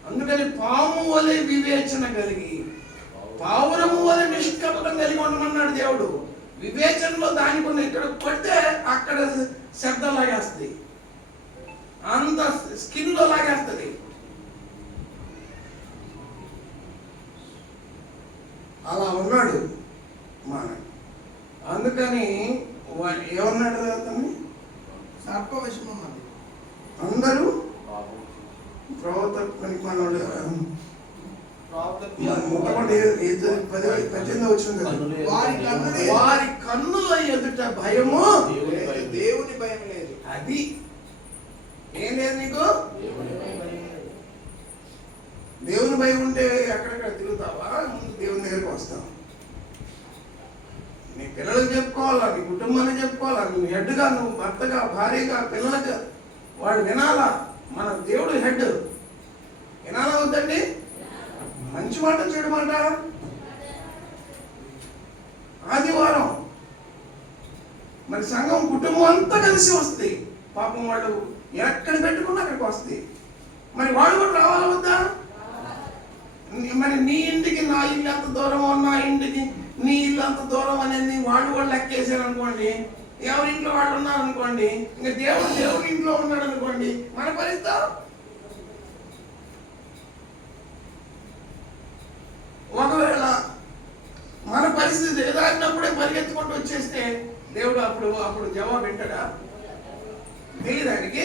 అందుకని పాము వలె వివేచన కలిగి, పావురము వలె నిష్కపటం కలిగి ఉండమన్నాడు దేవుడు. వివేచనలో దానికి ఉన్న ఇక్కడ పడితే అక్కడ శబ్దం లాగేస్తుంది, అంత స్కిన్ లో లాగేస్తుంది. అలా ఉన్నాడు మన. అందుకని ఏమన్నాడు అతన్ని? సర్ప విషం ఉన్నది. అందరూ ప్రవర్త పనికి మనోళ్ళు. వారి కన్నుల ఎదుట భయము, దేవుని భయం లేదు. అది ఏం లేదు నీకు. దేవుని భయం ఉంటే ఎక్కడెక్కడ తిరుగుతావా? ముందు దేవుని దగ్గరికి వస్తావు. నీ పిల్లలకు చెప్పుకోవాలా, నీ కుటుంబానికి చెప్పుకోవాలా, నువ్వు హెడ్గా, నువ్వు భర్తగా, భార్యగా, పిల్లలుగా వాడు వినాలా. మన దేవుడు హెడ్ వినాలా వద్దండి? మంచి మాట చెడు మాట. ఆదివారం మరి సంఘం కుటుంబం అంతా కలిసి వస్తాయి. పాపం వాళ్ళు ఎక్కడ పెట్టుకున్నా అక్కడికి వస్తాయి. మరి వాడు కూడా రావాలా వద్దా? మరి నీ ఇంటికి నా ఇల్లు ఎంత దూరమో, నా ఇంటికి నీ ఇల్లు అంత దూరం అనేది వాళ్ళు కూడా లెక్కేసారు అనుకోండి, ఎవరి ఇంట్లో వాళ్ళు ఉన్నారు అనుకోండి, ఇంకా దేవుడి ఇంట్లో ఉన్నాడు అనుకోండి, మన పరిస్థితి ఒకవేళ మన పరిస్థితి ఎదారినప్పుడే పరిగెత్తుకుంటూ వచ్చేస్తే దేవుడు అప్పుడు జవాబు వింటాడా? తెలియదానికి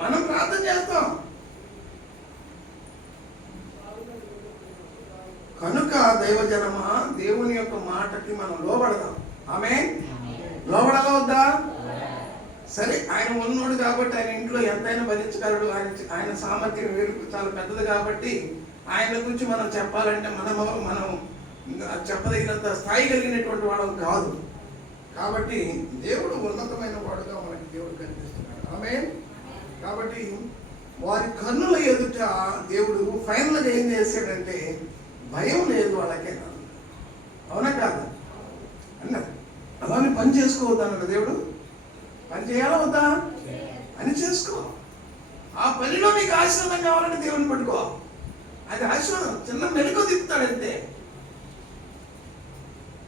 మనం ప్రార్థన చేస్తాం. కనుక దైవజనమా, దేవుని యొక్క మాటకి మనం లోబడదాం. ఆమేన్. లోబడాలా వద్దా? సరే, ఆయన ఉన్నోడు కాబట్టి ఆయన ఇంట్లో ఎంతైనా భరించగలడు. ఆయన సామర్థ్యం చాలా పెద్దది కాబట్టి ఆయన గురించి మనం చెప్పాలంటే మనం చెప్పదగినంత స్థాయి కలిగినటువంటి వాళ్ళం కాదు. కాబట్టి దేవుడు ఉన్నతమైన వాడుగా మనకి దేవుడు కనిపిస్తున్నాడు. ఆమేన్. కాబట్టి వారి కన్నుల ఎదుట దేవుడు ఫైనల్గా ఏం చేశాడంటే భయం లేదు వాళ్ళకే. అవునా కాదు అన్నారు. అలానే పని చేసుకోవద్దు అన్నాడు దేవుడు. పని చేయాలా వద్దా? పని చేసుకో. ఆ పనిలో నీకు ఆశీర్వాదం కావాలంటే దేవుని పట్టుకో. అది ఆశీర్వాదం. చిన్న మెలకు తిప్పుతాడంతే.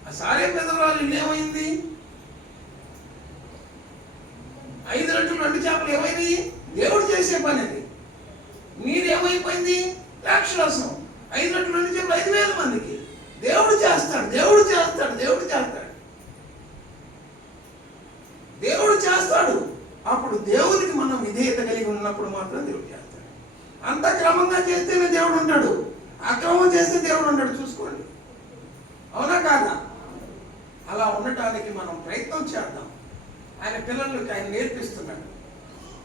ఆ సారే పెద్దవాళ్ళు ఏమైంది? 5 రొట్టెలు 2 చేపలు ఏమైంది? దేవుడు చేసే పని అది. మీరేమైపోయింది? రాక్షసం. 5 రొట్టెలు 2 చేపలు 5,000 మందికి. దేవుడు చేస్తాడు, దేవుడు చేస్తాడు, దేవుడు చేస్తాడు, దేవుడు చేస్తాడు. అప్పుడు దేవునికి మనం విధేయత కలిగి ఉన్నప్పుడు మాత్రం దేవుడు చేస్తాడు. అంత క్రమంగా చేస్తేనే దేవుడు ఉంటాడు. అక్రమం చేస్తే దేవుడు ఉంటాడు. చూసుకోండి. అవునా కాదా? అలా ఉండటానికి మనం ప్రయత్నం చేద్దాం. ఆయన పిల్లలకి ఆయన నేర్పిస్తున్నాడు.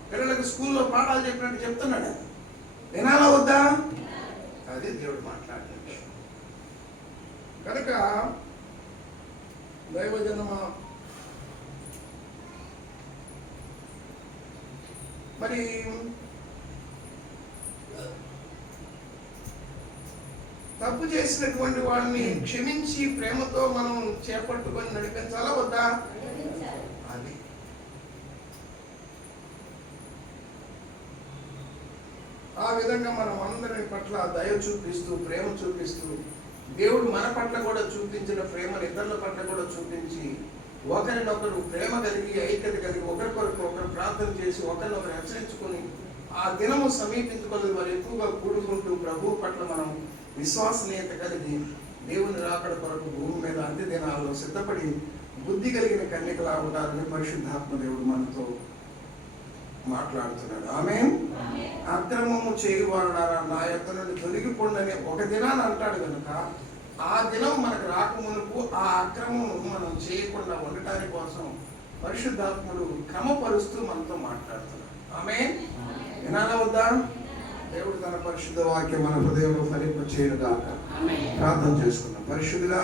పిల్లలకు స్కూల్లో పాఠాలు చెప్పినట్టు చెప్తున్నాడు. వినాలా వద్దా? అది దేవుడు మాట్లాడుతున్నాడు. కనుక దైవజనమా, మరి తప్పు చేసినటువంటి వాడిని క్షమించి ప్రేమతో మనం చేపట్టుకొని నడిపించాలా వద్దా? అది ఆ విధంగా మనం అందరి పట్ల దయ చూపిస్తూ, ప్రేమ చూపిస్తూ, దేవుడు మన పట్ల కూడా చూపించిన ప్రేమను ఇతరుల పట్ల కూడా చూపించి, ఒకరినొకరు ప్రేమ కలిగి, ఐక్యత కలిగి, ఒకరికొరకు ఒకరు ప్రార్థన చేసి, ఒకరినొకరు హెచ్చరించుకొని, ఆ దినము సమీపించుకొని మరి ఎక్కువగా కూడుకుంటూ ప్రభు పట్ల మనం విశ్వసనీయత కలిగి దేవుని రాకడ కొరకు భూమి మీద అంత్య దినాల్లో సిద్ధపడి బుద్ధి కలిగిన కన్యకలా ఉండాలని పరిశుద్ధాత్మ దేవుడు మనతో మాట్లాడుతున్నాడు. ఆమేన్. అక్రమము చేయవారులారా నా యొద్ద నుండి తొలగిపోండి ఒక దినాన్ని అంటాడు కనుక, ఆ దినం మనకు రాకమునుపు ఆ అక్రమం మనం చేయకుండా ఉండటానికి కోసం పరిశుద్ధాత్ముడు క్రమపరుస్తూ మనతో మాట్లాడుతున్నాడు. ఆమేన్. వినాలా వద్దా? దేవుడు తన పరిశుద్ధ వాక్యం మన హృదయంలో ఫలింప చేయను గాక. ప్రార్థన చేసుకుందాం. పరిశుద్ధుడా,